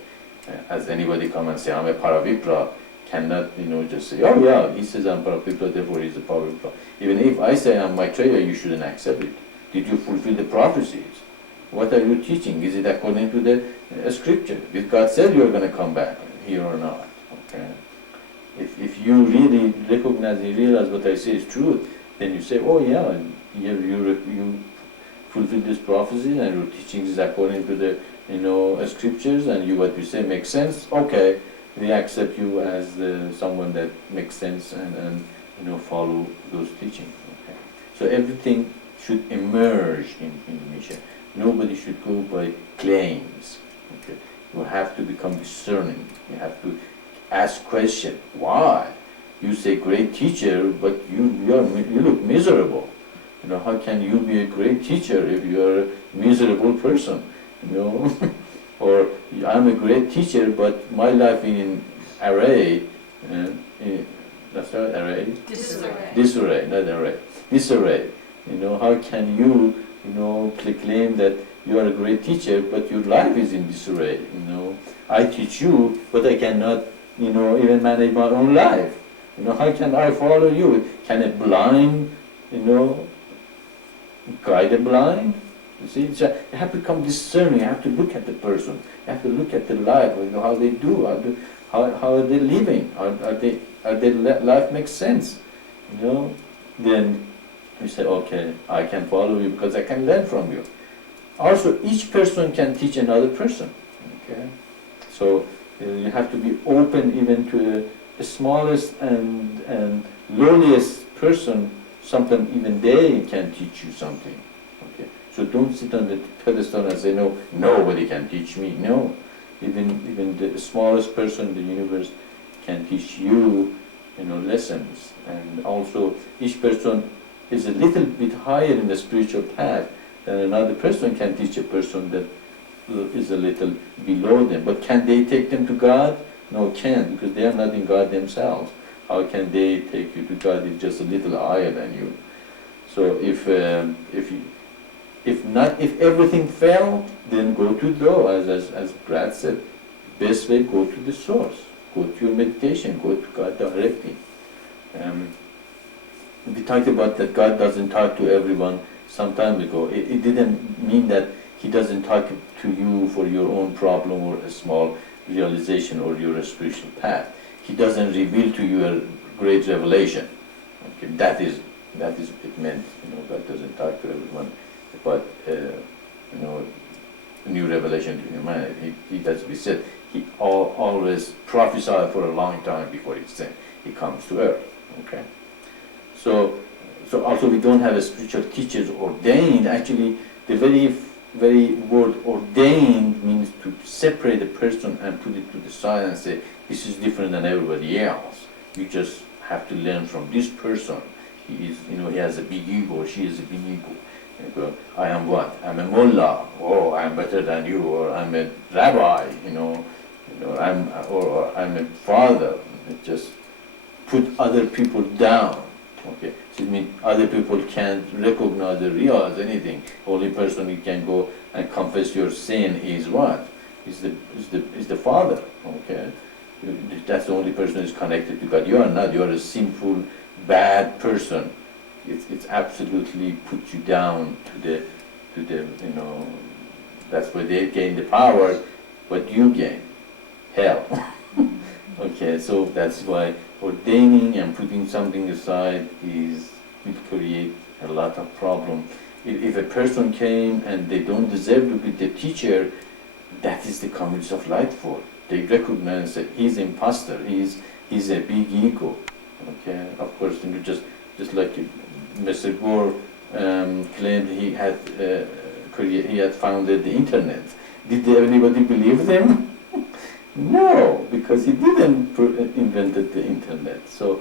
as anybody come and say, I'm a Paravipra, cannot, just say, oh yeah, he says I'm Paravipra, therefore he's a Paravipra. Even if I say I'm Maitreya, you shouldn't accept it. Did you fulfill the prophecies? What are you teaching? Is it according to the scripture? Did God say you're going to come back here or not? Okay. If you really recognize and realize what I say is truth, then you say, oh yeah, you fulfill this prophecy and your teaching is according to the scriptures, and what you say makes sense. Okay, we accept you as someone that makes sense and follow those teachings. Okay. So everything should emerge in mission. Nobody should go by claims. Okay. You have to become discerning. You have to ask questions. Why? You say great teacher, but you look miserable. How can you be a great teacher if you are a miserable person? Or I'm a great teacher, but my life in array. That's right, array. Disarray, not array. Disarray. How can you claim that you are a great teacher, but your life is in disarray? I teach you, but I cannot, even manage my own life. How can I follow you? Can a blind, guide a blind? You see, so you have to become discerning. You have to look at the person. You have to look at the life. How they do. How are they living? Are their life makes sense? Then you say, okay, I can follow you because I can learn from you. Also, each person can teach another person. Okay, so you have to be open even to the smallest and lowliest person. Sometimes even they can teach you something. Okay, so don't sit on the pedestal and say, no, nobody can teach me. No, even the smallest person in the universe can teach you, lessons. And also, each person is a little bit higher in the spiritual path than another person can teach a person that is a little below them. But can they take them to God? No, can't, because they are not in God themselves. How can they take you to God if just a little higher than you? So if everything failed, then go to Though, as Brad said, best way, go to the source. Go to your meditation, go to God directly. We talked about that God doesn't talk to everyone some time ago. It didn't mean that He doesn't talk to you for your own problem or a small realization or your spiritual path. He doesn't reveal to you a great revelation. Okay, that is it meant. God doesn't talk to everyone about new revelation to humanity. He does. We said He always prophesied for a long time before He comes to earth. Okay. So also we don't have a spiritual teachers ordained. Actually, the very word ordained means to separate a person and put it to the side and say, this is different than everybody else. You just have to learn from this person. He has a big ego, she has a big ego. I am what? I'm a mullah. Oh, I'm better than you. Or I'm a rabbi. I'm a father. Just put other people down. Okay, so it means other people can't recognize or realize anything. Only person you can go and confess your sin is what? Is the Father. Okay, that's the only person who is connected to God. You are not. You are a sinful, bad person. It's absolutely put you down to the That's where they gain the power. What you gain, hell. Okay, so that's why ordaining and putting something aside will create a lot of problem. If a person came and they don't deserve to be the teacher, that is the community of light for. They recognize that he's an imposter, he's a big ego. Okay, of course, just like Mr. Gore claimed he had he had founded the internet. Did anybody believe them? No, because he didn't invented the internet. So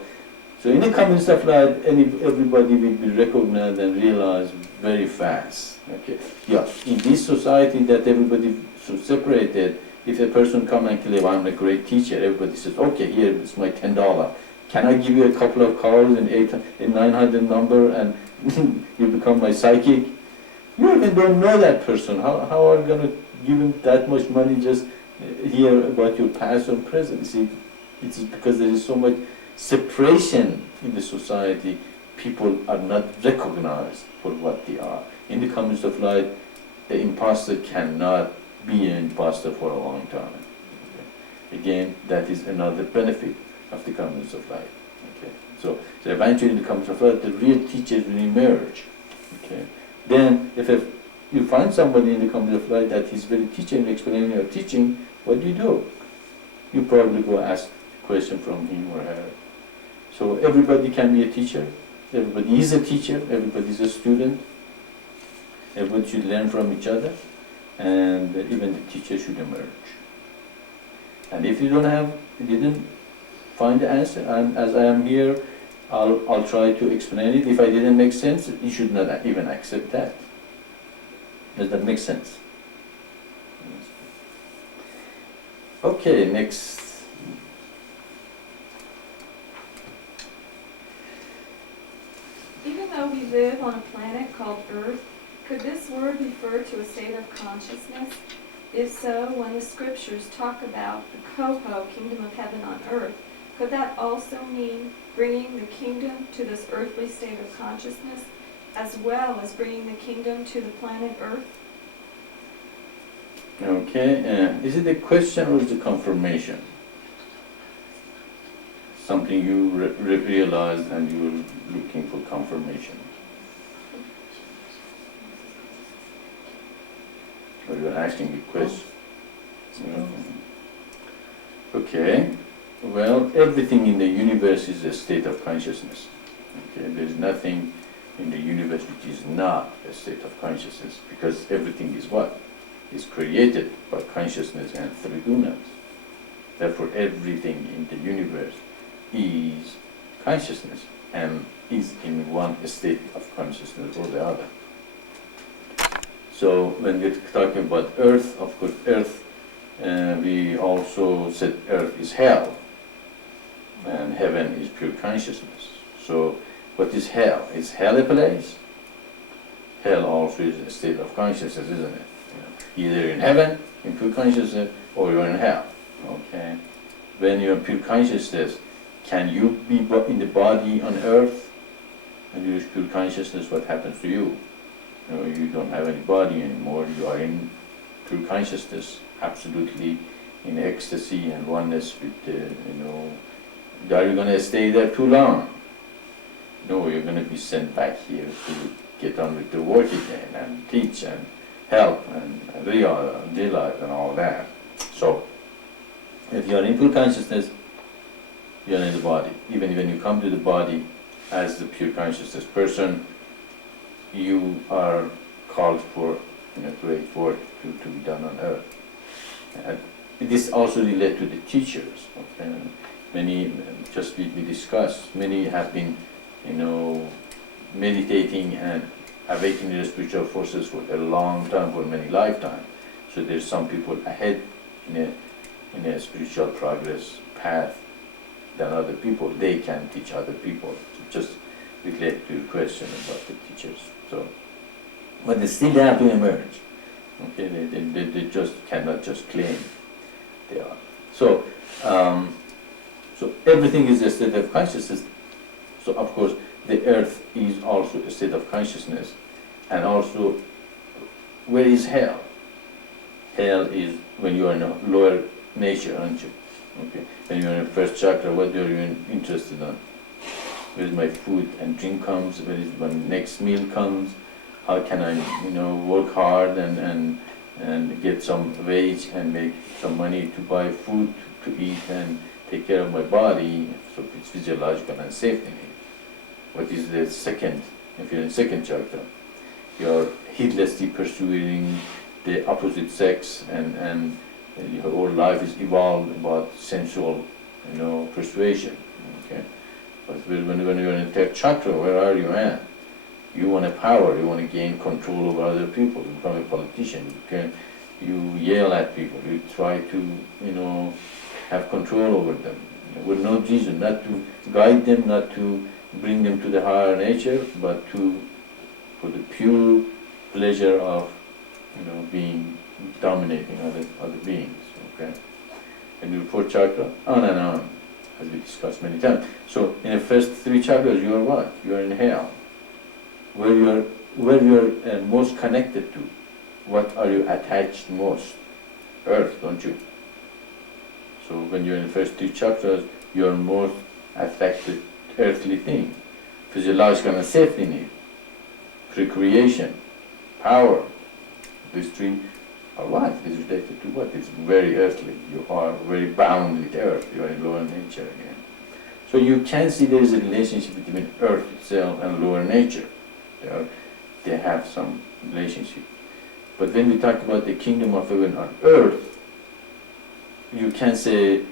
in the communist of life, everybody will be recognized and realized very fast. Okay. Yeah. In this society that everybody so separated, if a person come and claim I'm a great teacher, everybody says, okay, here is my $10. Can I give you a couple of calls and a 900 number and you become my psychic? You even don't know that person. How are you going to give him that much money just hear about your past or present? See, it's because there is so much separation in the society. People are not recognized for what they are. In the communist of life, the imposter cannot be an imposter for a long time. Okay. Again, that is another benefit of the communist of life. Okay. So eventually in the communist of life, the real teachers will emerge. Okay. Then, if you find somebody in the communist of life that is very teaching, explaining your teaching, what do? You probably go ask a question from him or her. So everybody can be a teacher. Everybody is a teacher. Everybody is a student. Everybody should learn from each other, and even the teacher should emerge. And if you didn't find the answer, and as I am here, I'll try to explain it. If I didn't make sense, you should not even accept that. Does that make sense? Okay, next. Even though we live on a planet called Earth, could this word refer to a state of consciousness? If so, when the scriptures talk about the Koho, kingdom of heaven on earth, could that also mean bringing the kingdom to this earthly state of consciousness, as well as bringing the kingdom to the planet Earth? Okay, is it a question or is it confirmation? Something you realized and you were looking for confirmation? Or you're asking a question? Okay, well, everything in the universe is a state of consciousness. Okay, there's nothing in the universe which is not a state of consciousness, because everything is what? Is created by consciousness and three gunas. Therefore, everything in the universe is consciousness and is in one state of consciousness or the other. So when we're talking about earth, of course, earth, we also said earth is hell and heaven is pure consciousness. So what is hell? Is hell a place? Hell also is a state of consciousness, isn't it? Either in heaven, in pure consciousness, or you're in hell. Okay. When you're in pure consciousness, can you be in the body on earth and you're pure consciousness? What happens to you? You don't have any body anymore. You are in pure consciousness, absolutely in ecstasy and oneness with the, Are you going to stay there too long? No, you're going to be sent back here to get on with the work again and teach and help and realize and all that. So, if you are in full consciousness, you are in the body. Even when you come to the body as the pure consciousness person, you are called for great work to be done on earth. And this also relates to the teachers. Okay? Many, just we discussed, many have been, meditating and awakening the spiritual forces for a long time, for many lifetimes. So there's some people ahead in a spiritual progress path than other people. They can teach other people. So just relate to your question about the teachers. So, but they still have to emerge. Okay, they just cannot just claim they are. So, so everything is a state of consciousness. So of course, the earth is also a state of consciousness. And also, where is hell? Hell is when you are in a lower nature, aren't you? Okay. When you are in the first chakra, what are you interested in? Where is my food and drink comes? Where is my next meal comes? How can I, work hard and get some wage and make some money to buy food to eat and take care of my body? So it's physiological and safety need. What is the second If you're in second chakra, you're heedlessly pursuing the opposite sex, and your whole life is evolved about sensual, persuasion. Okay, but when you're in the third chakra, where are you at? You want a power. You want to gain control over other people. You become a politician. You yell at people. You try to, have control over them, with no reason, not to guide them, not to bring them to the higher nature, but for the pure pleasure of, being dominating other beings. Okay, and your fourth chakra, on and on, as we discussed many times. So in the first three chakras, you are what? You are in hell, where you are most connected to. What are you attached most? Earth, don't you? So when you're in the first three chakras, you are most affected earthly thing, physiological and safety need, procreation, power. These three are what? Is related to what? It's very earthly. You are very bound with earth. You are in lower nature again. So you can see there is a relationship between earth itself and lower nature. They have some relationship. But when we talk about the kingdom of heaven on earth, you can say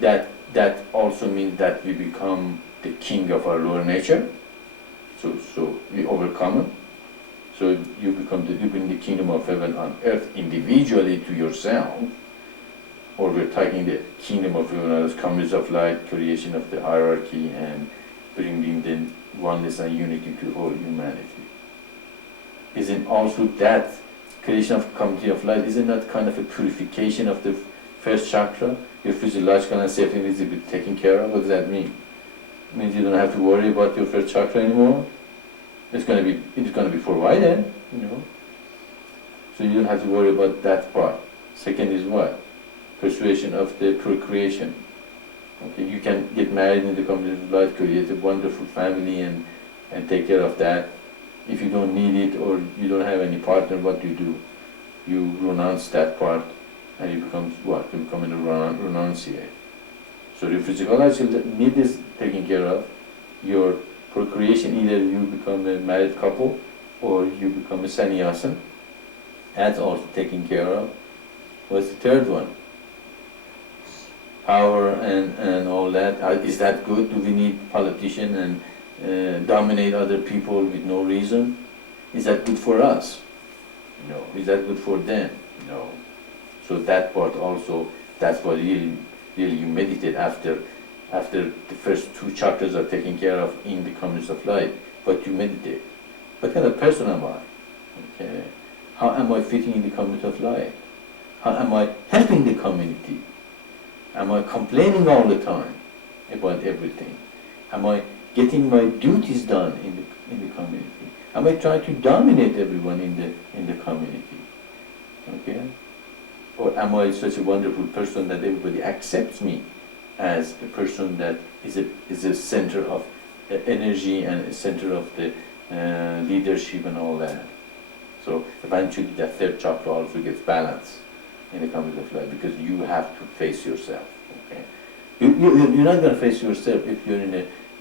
that also means that we become the king of our lower nature. So we overcome it. So you bring the kingdom of heaven on earth individually to yourself, or we're taking the kingdom of heaven as communities of light, creation of the hierarchy, and bringing the oneness and unity to all humanity. Isn't also that creation of community of light, isn't that kind of a purification of the first chakra? Your physiological and safety needs to be taken care of. What does that mean? It means you don't have to worry about your first chakra anymore. It's going to be provided, So you don't have to worry about that part. Second is what? Persuasion of the procreation. Okay, you can get married in the community of life, create a wonderful family, and take care of that. If you don't need it or you don't have any partner, what do? You renounce that part, and you become what? You become a renunciate. So your physiological need is taken care of. Your procreation, either you become a married couple or you become a sannyasa. That's also taken care of. What's the third one? Power and all that. Is that good? Do we need politicians and dominate other people with no reason? Is that good for us? No. Is that good for them? No. So that part also, that's what really you meditate after the first two chakras are taken care of in the communities of light. But you meditate. What kind of person am I? Okay. How am I fitting in the community of light? How am I helping the community? Am I complaining all the time about everything? Am I getting my duties done in the community? Am I trying to dominate everyone in the community? Okay? Or am I such a wonderful person that everybody accepts me as a person that is a center of energy and a center of the leadership and all that? So eventually that third chakra also gets balanced in the community of life, because you have to face yourself. Okay, you're not going to face yourself if you're in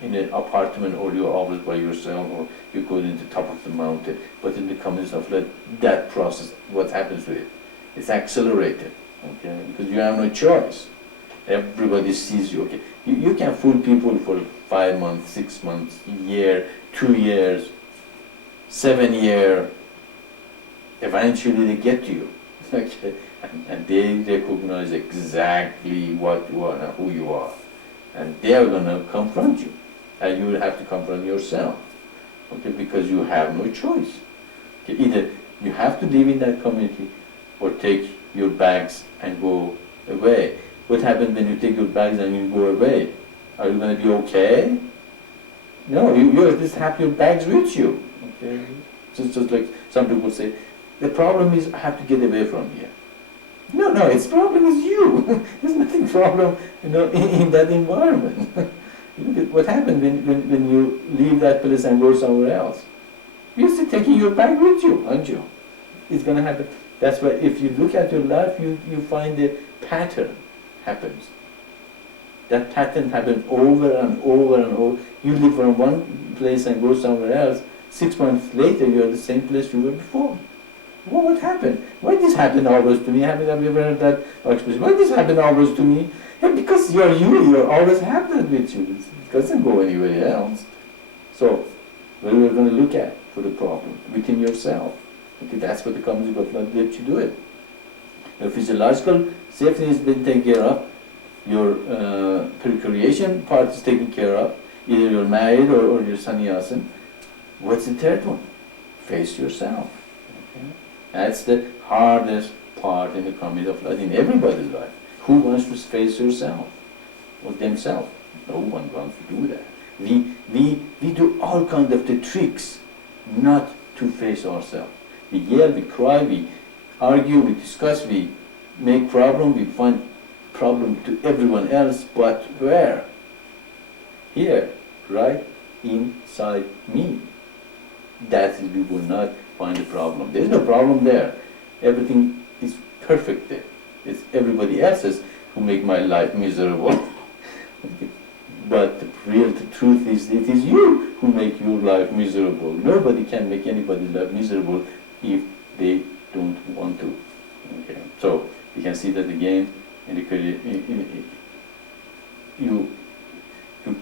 an apartment, or you're always by yourself, or you go to the top of the mountain. But in the community of life, that process, what happens with it? It's accelerated. Okay, because you have no choice. Everybody sees you. Okay, you can fool people for 5 months, 6 months, a year, 2 years, 7 years. Eventually they get to you. Okay. And they recognize exactly what you are and who you are. And they are going to confront you. And you will have to confront yourself. Okay, because you have no choice. Okay, either you have to live in that community or take your bags and go away. What happens when you take your bags and you go away? Are you going to be okay? No, you just have your bags with you. Okay? Just like some people say, the problem is I have to get away from here. No, its problem is you. There's nothing problem, in that environment. Look at what happens when you leave that place and go somewhere else. You're still taking your bag with you, aren't you? It's going to happen. That's why if you look at your life, you find the pattern happens. That pattern happens over and over and over. You live from one place and go somewhere else. 6 months later, you're at the same place you were before. What happened? Why this happened always to me? Have you ever heard that expression? Why this happened always to me? Yeah, because you're always have that with you. It doesn't go anywhere else. So, what we're going to look at for the problem within yourself. Okay, that's what the comes of not let you do it. Your physiological safety has been taken care of. Your procreation part is taken care of. Either you're married or you're sannyasin. What's the third one? Face yourself. Okay? That's the hardest part in the coming of life, in everybody's life. Who wants to face yourself or themselves? No one wants to do that. We do all kinds of the tricks not to face ourselves. We yell, we cry, we argue, we discuss, we make problem, we find problem to everyone else, but where? Here, right inside me. That is, we will not find a problem. There is no problem there. Everything is perfect there. It's everybody else's who make my life miserable. But the truth is, it is you who make your life miserable. Nobody can make anybody's life miserable if they don't want to. Okay. So you can see that again in the you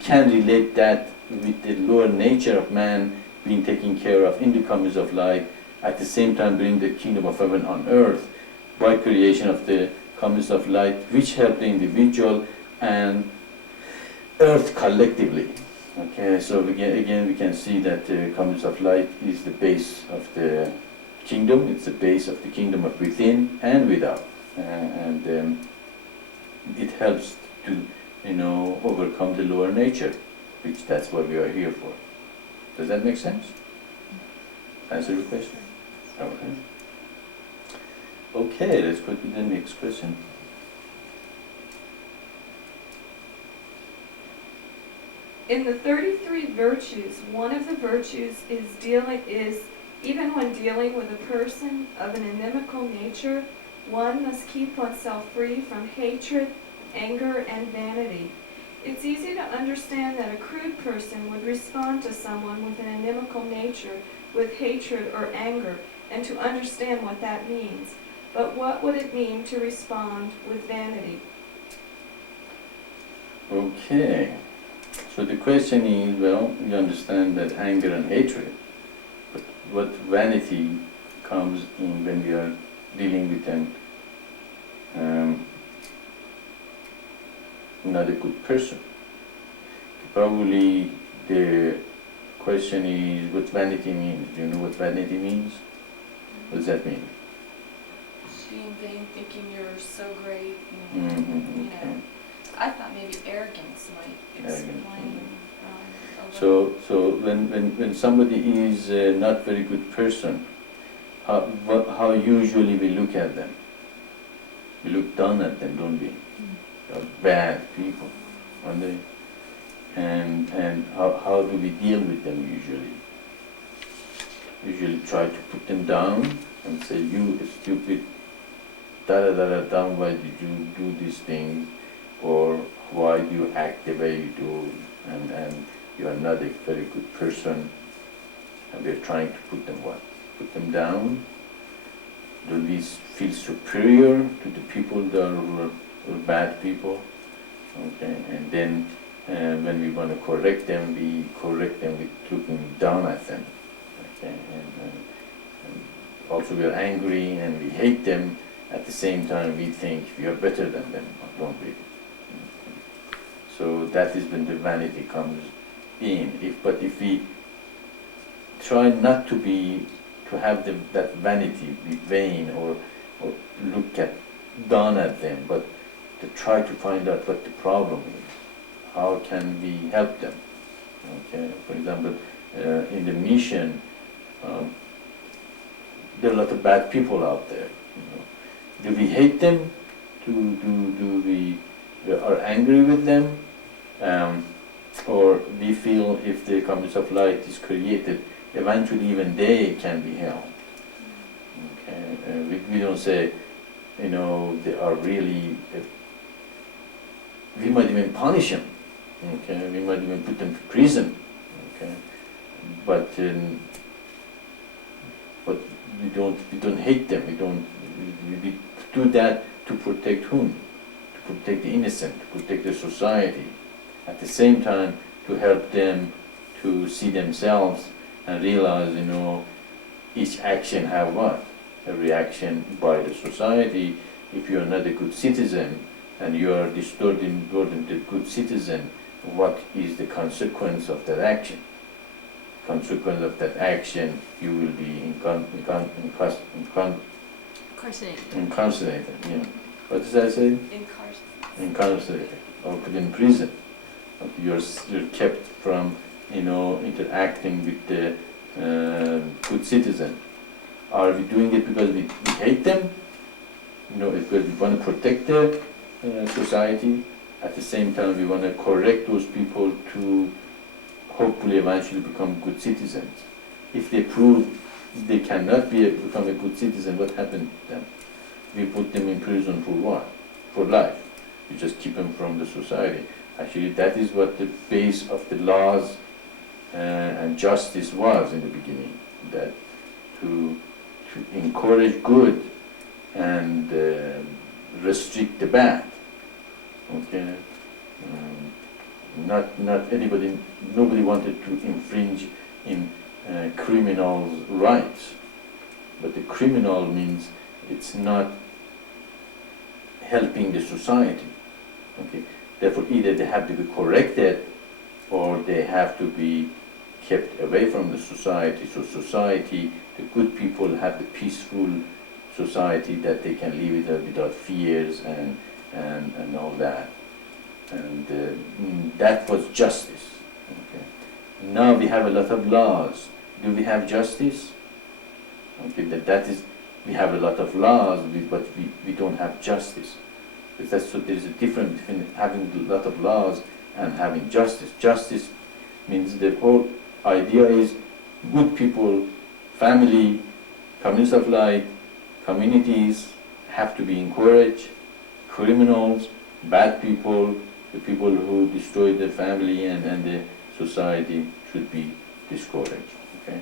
can relate that with the lower nature of man being taken care of in the comings of light, at the same time bring the kingdom of heaven on earth by creation of the comings of light, which help the individual and earth collectively. Okay, so again we can see that the comings of light is the base of the kingdom. It's the base of the kingdom of within and without, and it helps to overcome the lower nature, which that's what we are here for. Does that make sense? Answer your question? Okay. Okay, let's go to the next question. In the 33 virtues, one of the virtues is even when dealing with a person of an inimical nature, one must keep oneself free from hatred, anger, and vanity. It's easy to understand that a crude person would respond to someone with an inimical nature with hatred or anger, and to understand what that means. But what would it mean to respond with vanity? Okay. So the question is, well, you understand that anger and hatred, but what vanity comes in when we are dealing with not a good person. Probably the question is what vanity means. Do you know what vanity means? What does that mean? Being vain, thinking you're so great, and, Okay. I thought maybe arrogance might explain. So when somebody is not very good person, how usually we look at them? We look down at them, don't we? They're bad people, aren't they? And how do we deal with them usually? Usually try to put them down and say, you stupid, da-da-da-da, why did you do this thing? Or why do you act the way you do? And you are not a very good person. And we're trying to put them what? Put them down? Do we feel superior to the people that are bad people? Okay, and then when we want to correct them, we correct them with looking down at them. Okay, and also we are angry and we hate them. At the same time, we think we are better than them, don't we? So that is when the vanity comes in. But if we try not to have that vanity, be vain or look down at them, but to try to find out what the problem is. How can we help them? Okay, for example, in the mission, there are a lot of bad people out there. Do we hate them? Do we are angry with them? Or we feel if the comings of light is created, eventually even they can be held. Okay, we don't say, they are really. We might even punish them. Okay, we might even put them to prison. Okay, but we don't hate them. We do that to protect whom? To protect the innocent, to protect the society. At the same time, to help them to see themselves and realize, each action have what? A reaction by the society. If you are not a good citizen and you are distorting the good citizen, what is the consequence of that action? Consequence of that action, you will be incarcerated. Yeah. What does that say? Incarcerated, or put in prison. You're kept from, interacting with the good citizen. Are we doing it because we hate them? Because we want to protect the society. At the same time, we want to correct those people to hopefully eventually become good citizens. If they prove they cannot become a good citizen, what happened to them? We put them in prison for what? For life. We just keep them from the society. Actually, that is what the base of the laws and justice was in the beginning. That to encourage good and restrict the bad. Okay. Nobody wanted to infringe in criminals' rights. But the criminal means it's not helping the society. Okay. Therefore, either they have to be corrected or they have to be kept away from the society. So society, the good people have the peaceful society that they can live without fears and all that. And that was justice. Okay. Now we have a lot of laws. Do we have justice? Okay, that is, we have a lot of laws, but we don't have justice. Because there's a difference between having a lot of laws and having justice. Justice means the whole idea is good people, family, communities of light, communities have to be encouraged. Criminals, bad people, the people who destroy the family and the society should be discouraged. Okay?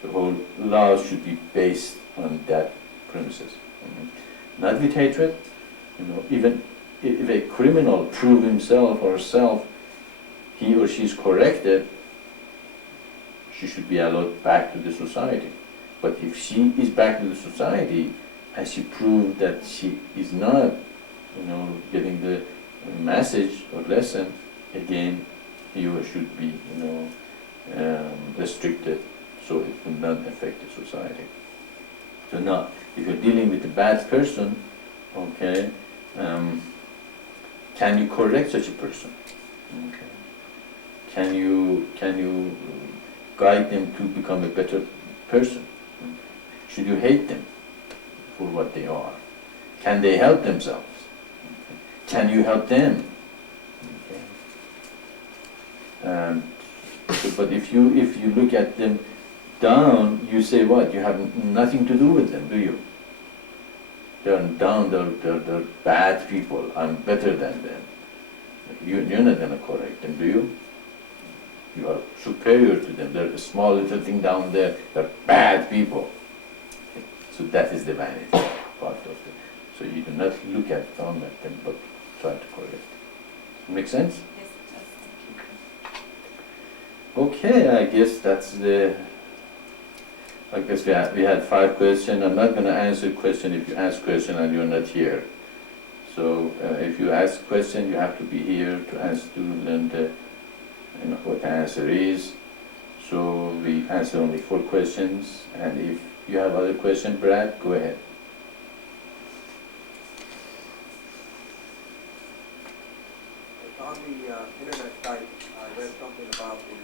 The whole laws should be based on that premises. Not with hatred. Even if a criminal prove himself or herself, he or she is corrected, she should be allowed back to the society. But if she is back to the society and she proved that she is not, getting the message or lesson, again, he or should be, restricted so it will not affect the society. So now, if you're dealing with a bad person, okay, can you correct such a person? Okay. Can you guide them to become a better person? Should you hate them for what they are? Can they help themselves? Okay. Can you help them? Okay. But if you look at them down, you say what? You have nothing to do with them, do you? They're down, they're bad people, I'm better than them. You're not going to correct them, do you? You are superior to them, they're a small little thing down there, they're bad people. Okay. So that is the vanity part of it. So you do not look down at them, but try to correct them. Make sense? Yes, it does. Thank you. Okay, I guess we had 5 questions. I'm not going to answer a question if you ask a question and you're not here. So if you ask a question, you have to be here to learn what the answer is. So we answer only 4 questions. And if you have other questions, Brad, go ahead. It's on the internet site. I read something about the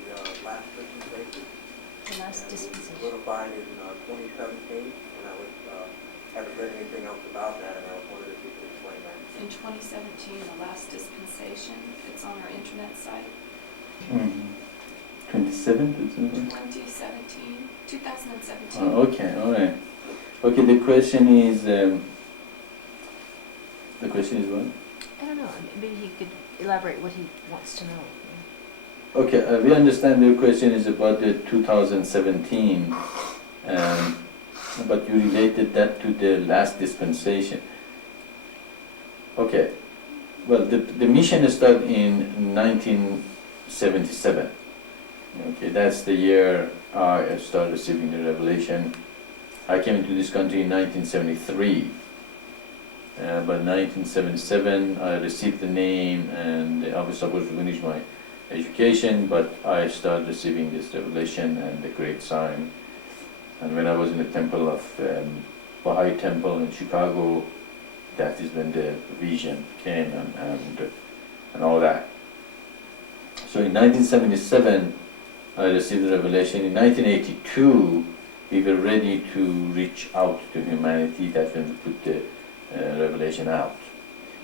last dispensation. The last And dispensation. it was notified in 2017, and I haven't read anything else about that, and I was wondering if you could explain that. In 2017, the last dispensation, it's on our internet site. 27? 2017. Okay, all right. Okay, the question is what? I don't know, maybe he could elaborate what he wants to know. Okay, we understand the question is about the 2017 but you related that to the last dispensation. Okay, well, the mission started in 1977. Okay, that's the year I started receiving the revelation. I came into this country in 1973. By 1977, I received the name, and I was supposed to finish my education, but I started receiving this revelation and the great sign. And when I was in the temple of Baha'i Temple in Chicago, that is when the vision came and all that. So in 1977, I received the revelation. In 1982, we were ready to reach out to humanity. That's when we put the revelation out.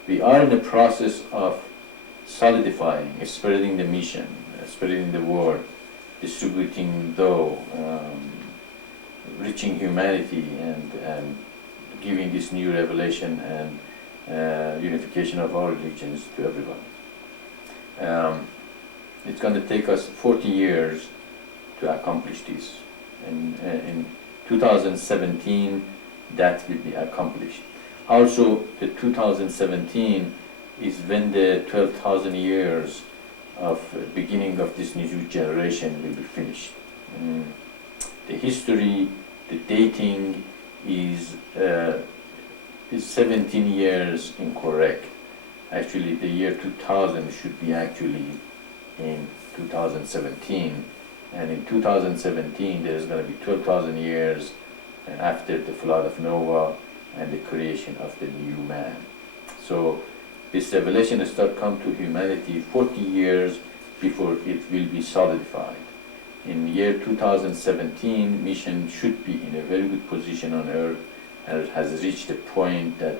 We are in the process of solidifying, spreading the mission, spreading the word, distributing though, reaching humanity and giving this new revelation and unification of all religions to everyone. It's going to take us 40 years to accomplish this. In 2017, that will be accomplished. Also, the 2017 is when the 12,000 years of beginning of this new generation will be finished. The history, the dating is 17 years incorrect. Actually, the year 2000 should be actually in 2017, and in 2017 there is going to be 12,000 years after the flood of Noah and the creation of the new man. So this revelation will start come to humanity 40 years before it will be solidified. In year 2017, mission should be in a very good position on earth, and it has reached a point that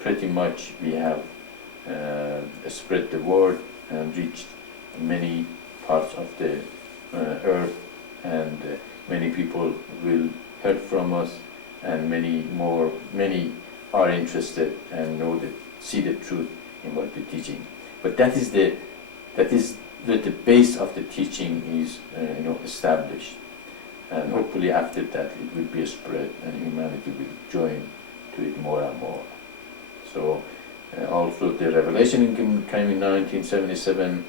pretty much we have spread the word and reached many parts of the earth, and many people will hear from us, and many are interested and see the truth in what we're teaching. But that is the base of the teaching is established, and hopefully after that it will be spread and humanity will join to it more and more. So also the revelation came in 1977.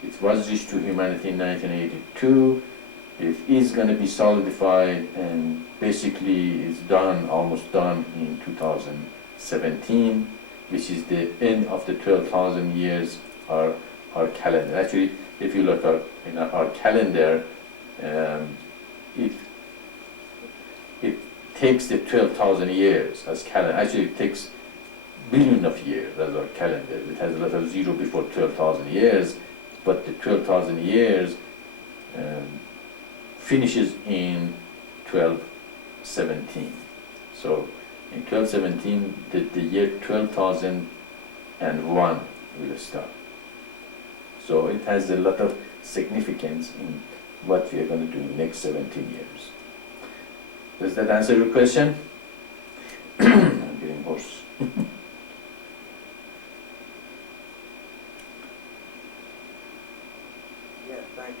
It was reached to humanity in 1982. It is going to be solidified and basically is done, almost done in 2017, which is the end of the 12,000 years our calendar. Actually, if you look in our calendar, it takes the 12,000 years as calendar. Actually, it takes billion of years as our calendar. It has a lot of zero before 12,000 years, but the 12,000 years finishes in 1217. So in 1217, the year 12,001 will start. So it has a lot of significance in what we are going to do in the next 17 years. Does that answer your question? I'm getting hoarse. Yes, thank you.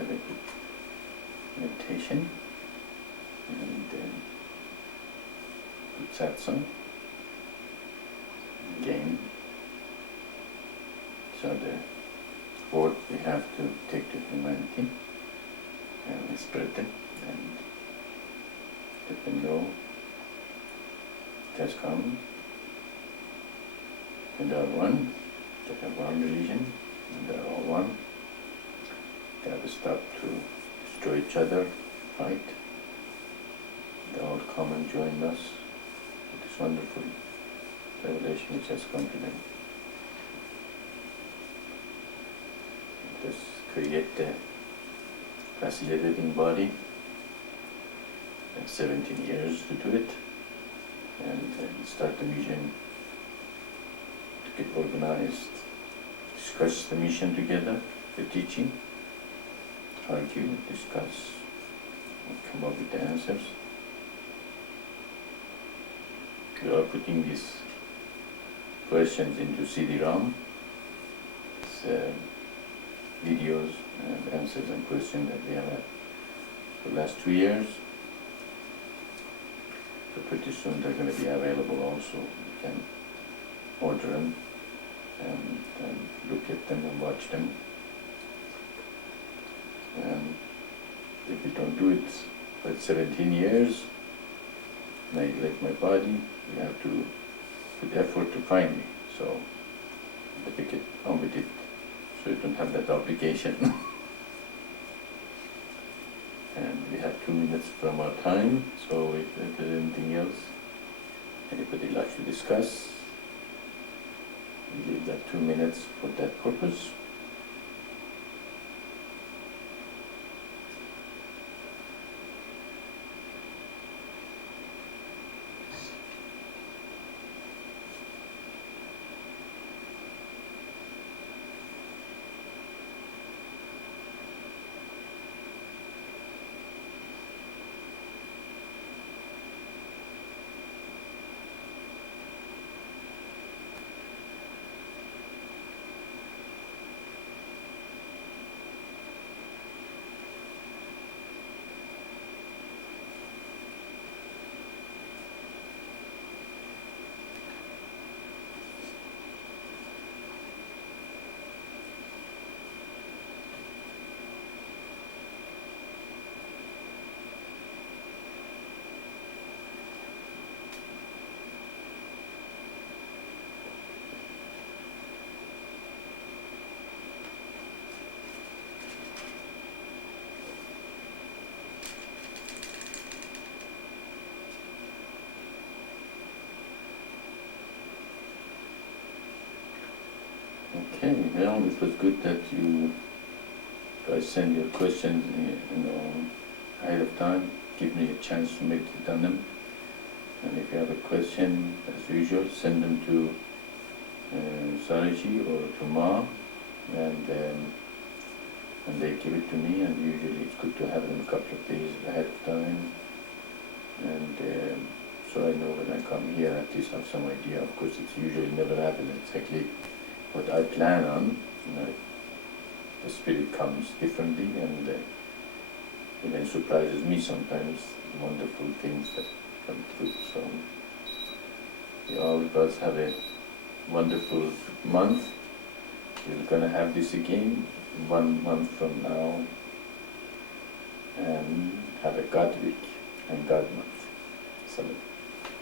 have a meditation and good satsang. Again, so the word we have to take to humanity and spread them and let them know it has come. And they are one, they have one religion, and they are all one. They have stopped to destroy each other, fight. They all come and join us with this wonderful revelation which has come to them. Just create the facilitating body, and 17 years to do it, and start the mission, to get organized, discuss the mission together, the teaching, argue, discuss, and come up with the answers. We are putting these questions into CD-ROM. It's videos and answers and questions that we have had for the last 2 years. So pretty soon they're going to be available also. You can order them and look at them and watch them. And if you don't do it for 17 years, like my body, you have to put effort to find me. So I think get on with it, so you don't have that obligation. And we have 2 minutes from our time, so if there's anything else anybody likes to discuss, we leave that 2 minutes for that purpose. Okay, well, it was good that you guys send your questions, ahead of time. Give me a chance to meditate on them. And if you have a question, as usual, send them to Saraji or to Ma, and they give it to me. And usually it's good to have them a couple of days ahead of time. And so I know when I come here, at least have some idea. Of course, it's usually never happens exactly what I plan on. The spirit comes differently and even surprises me sometimes, wonderful things that come through. So you all guys have a wonderful month. We're going to have this again 1 month from now, and have a God week and God month. Salam.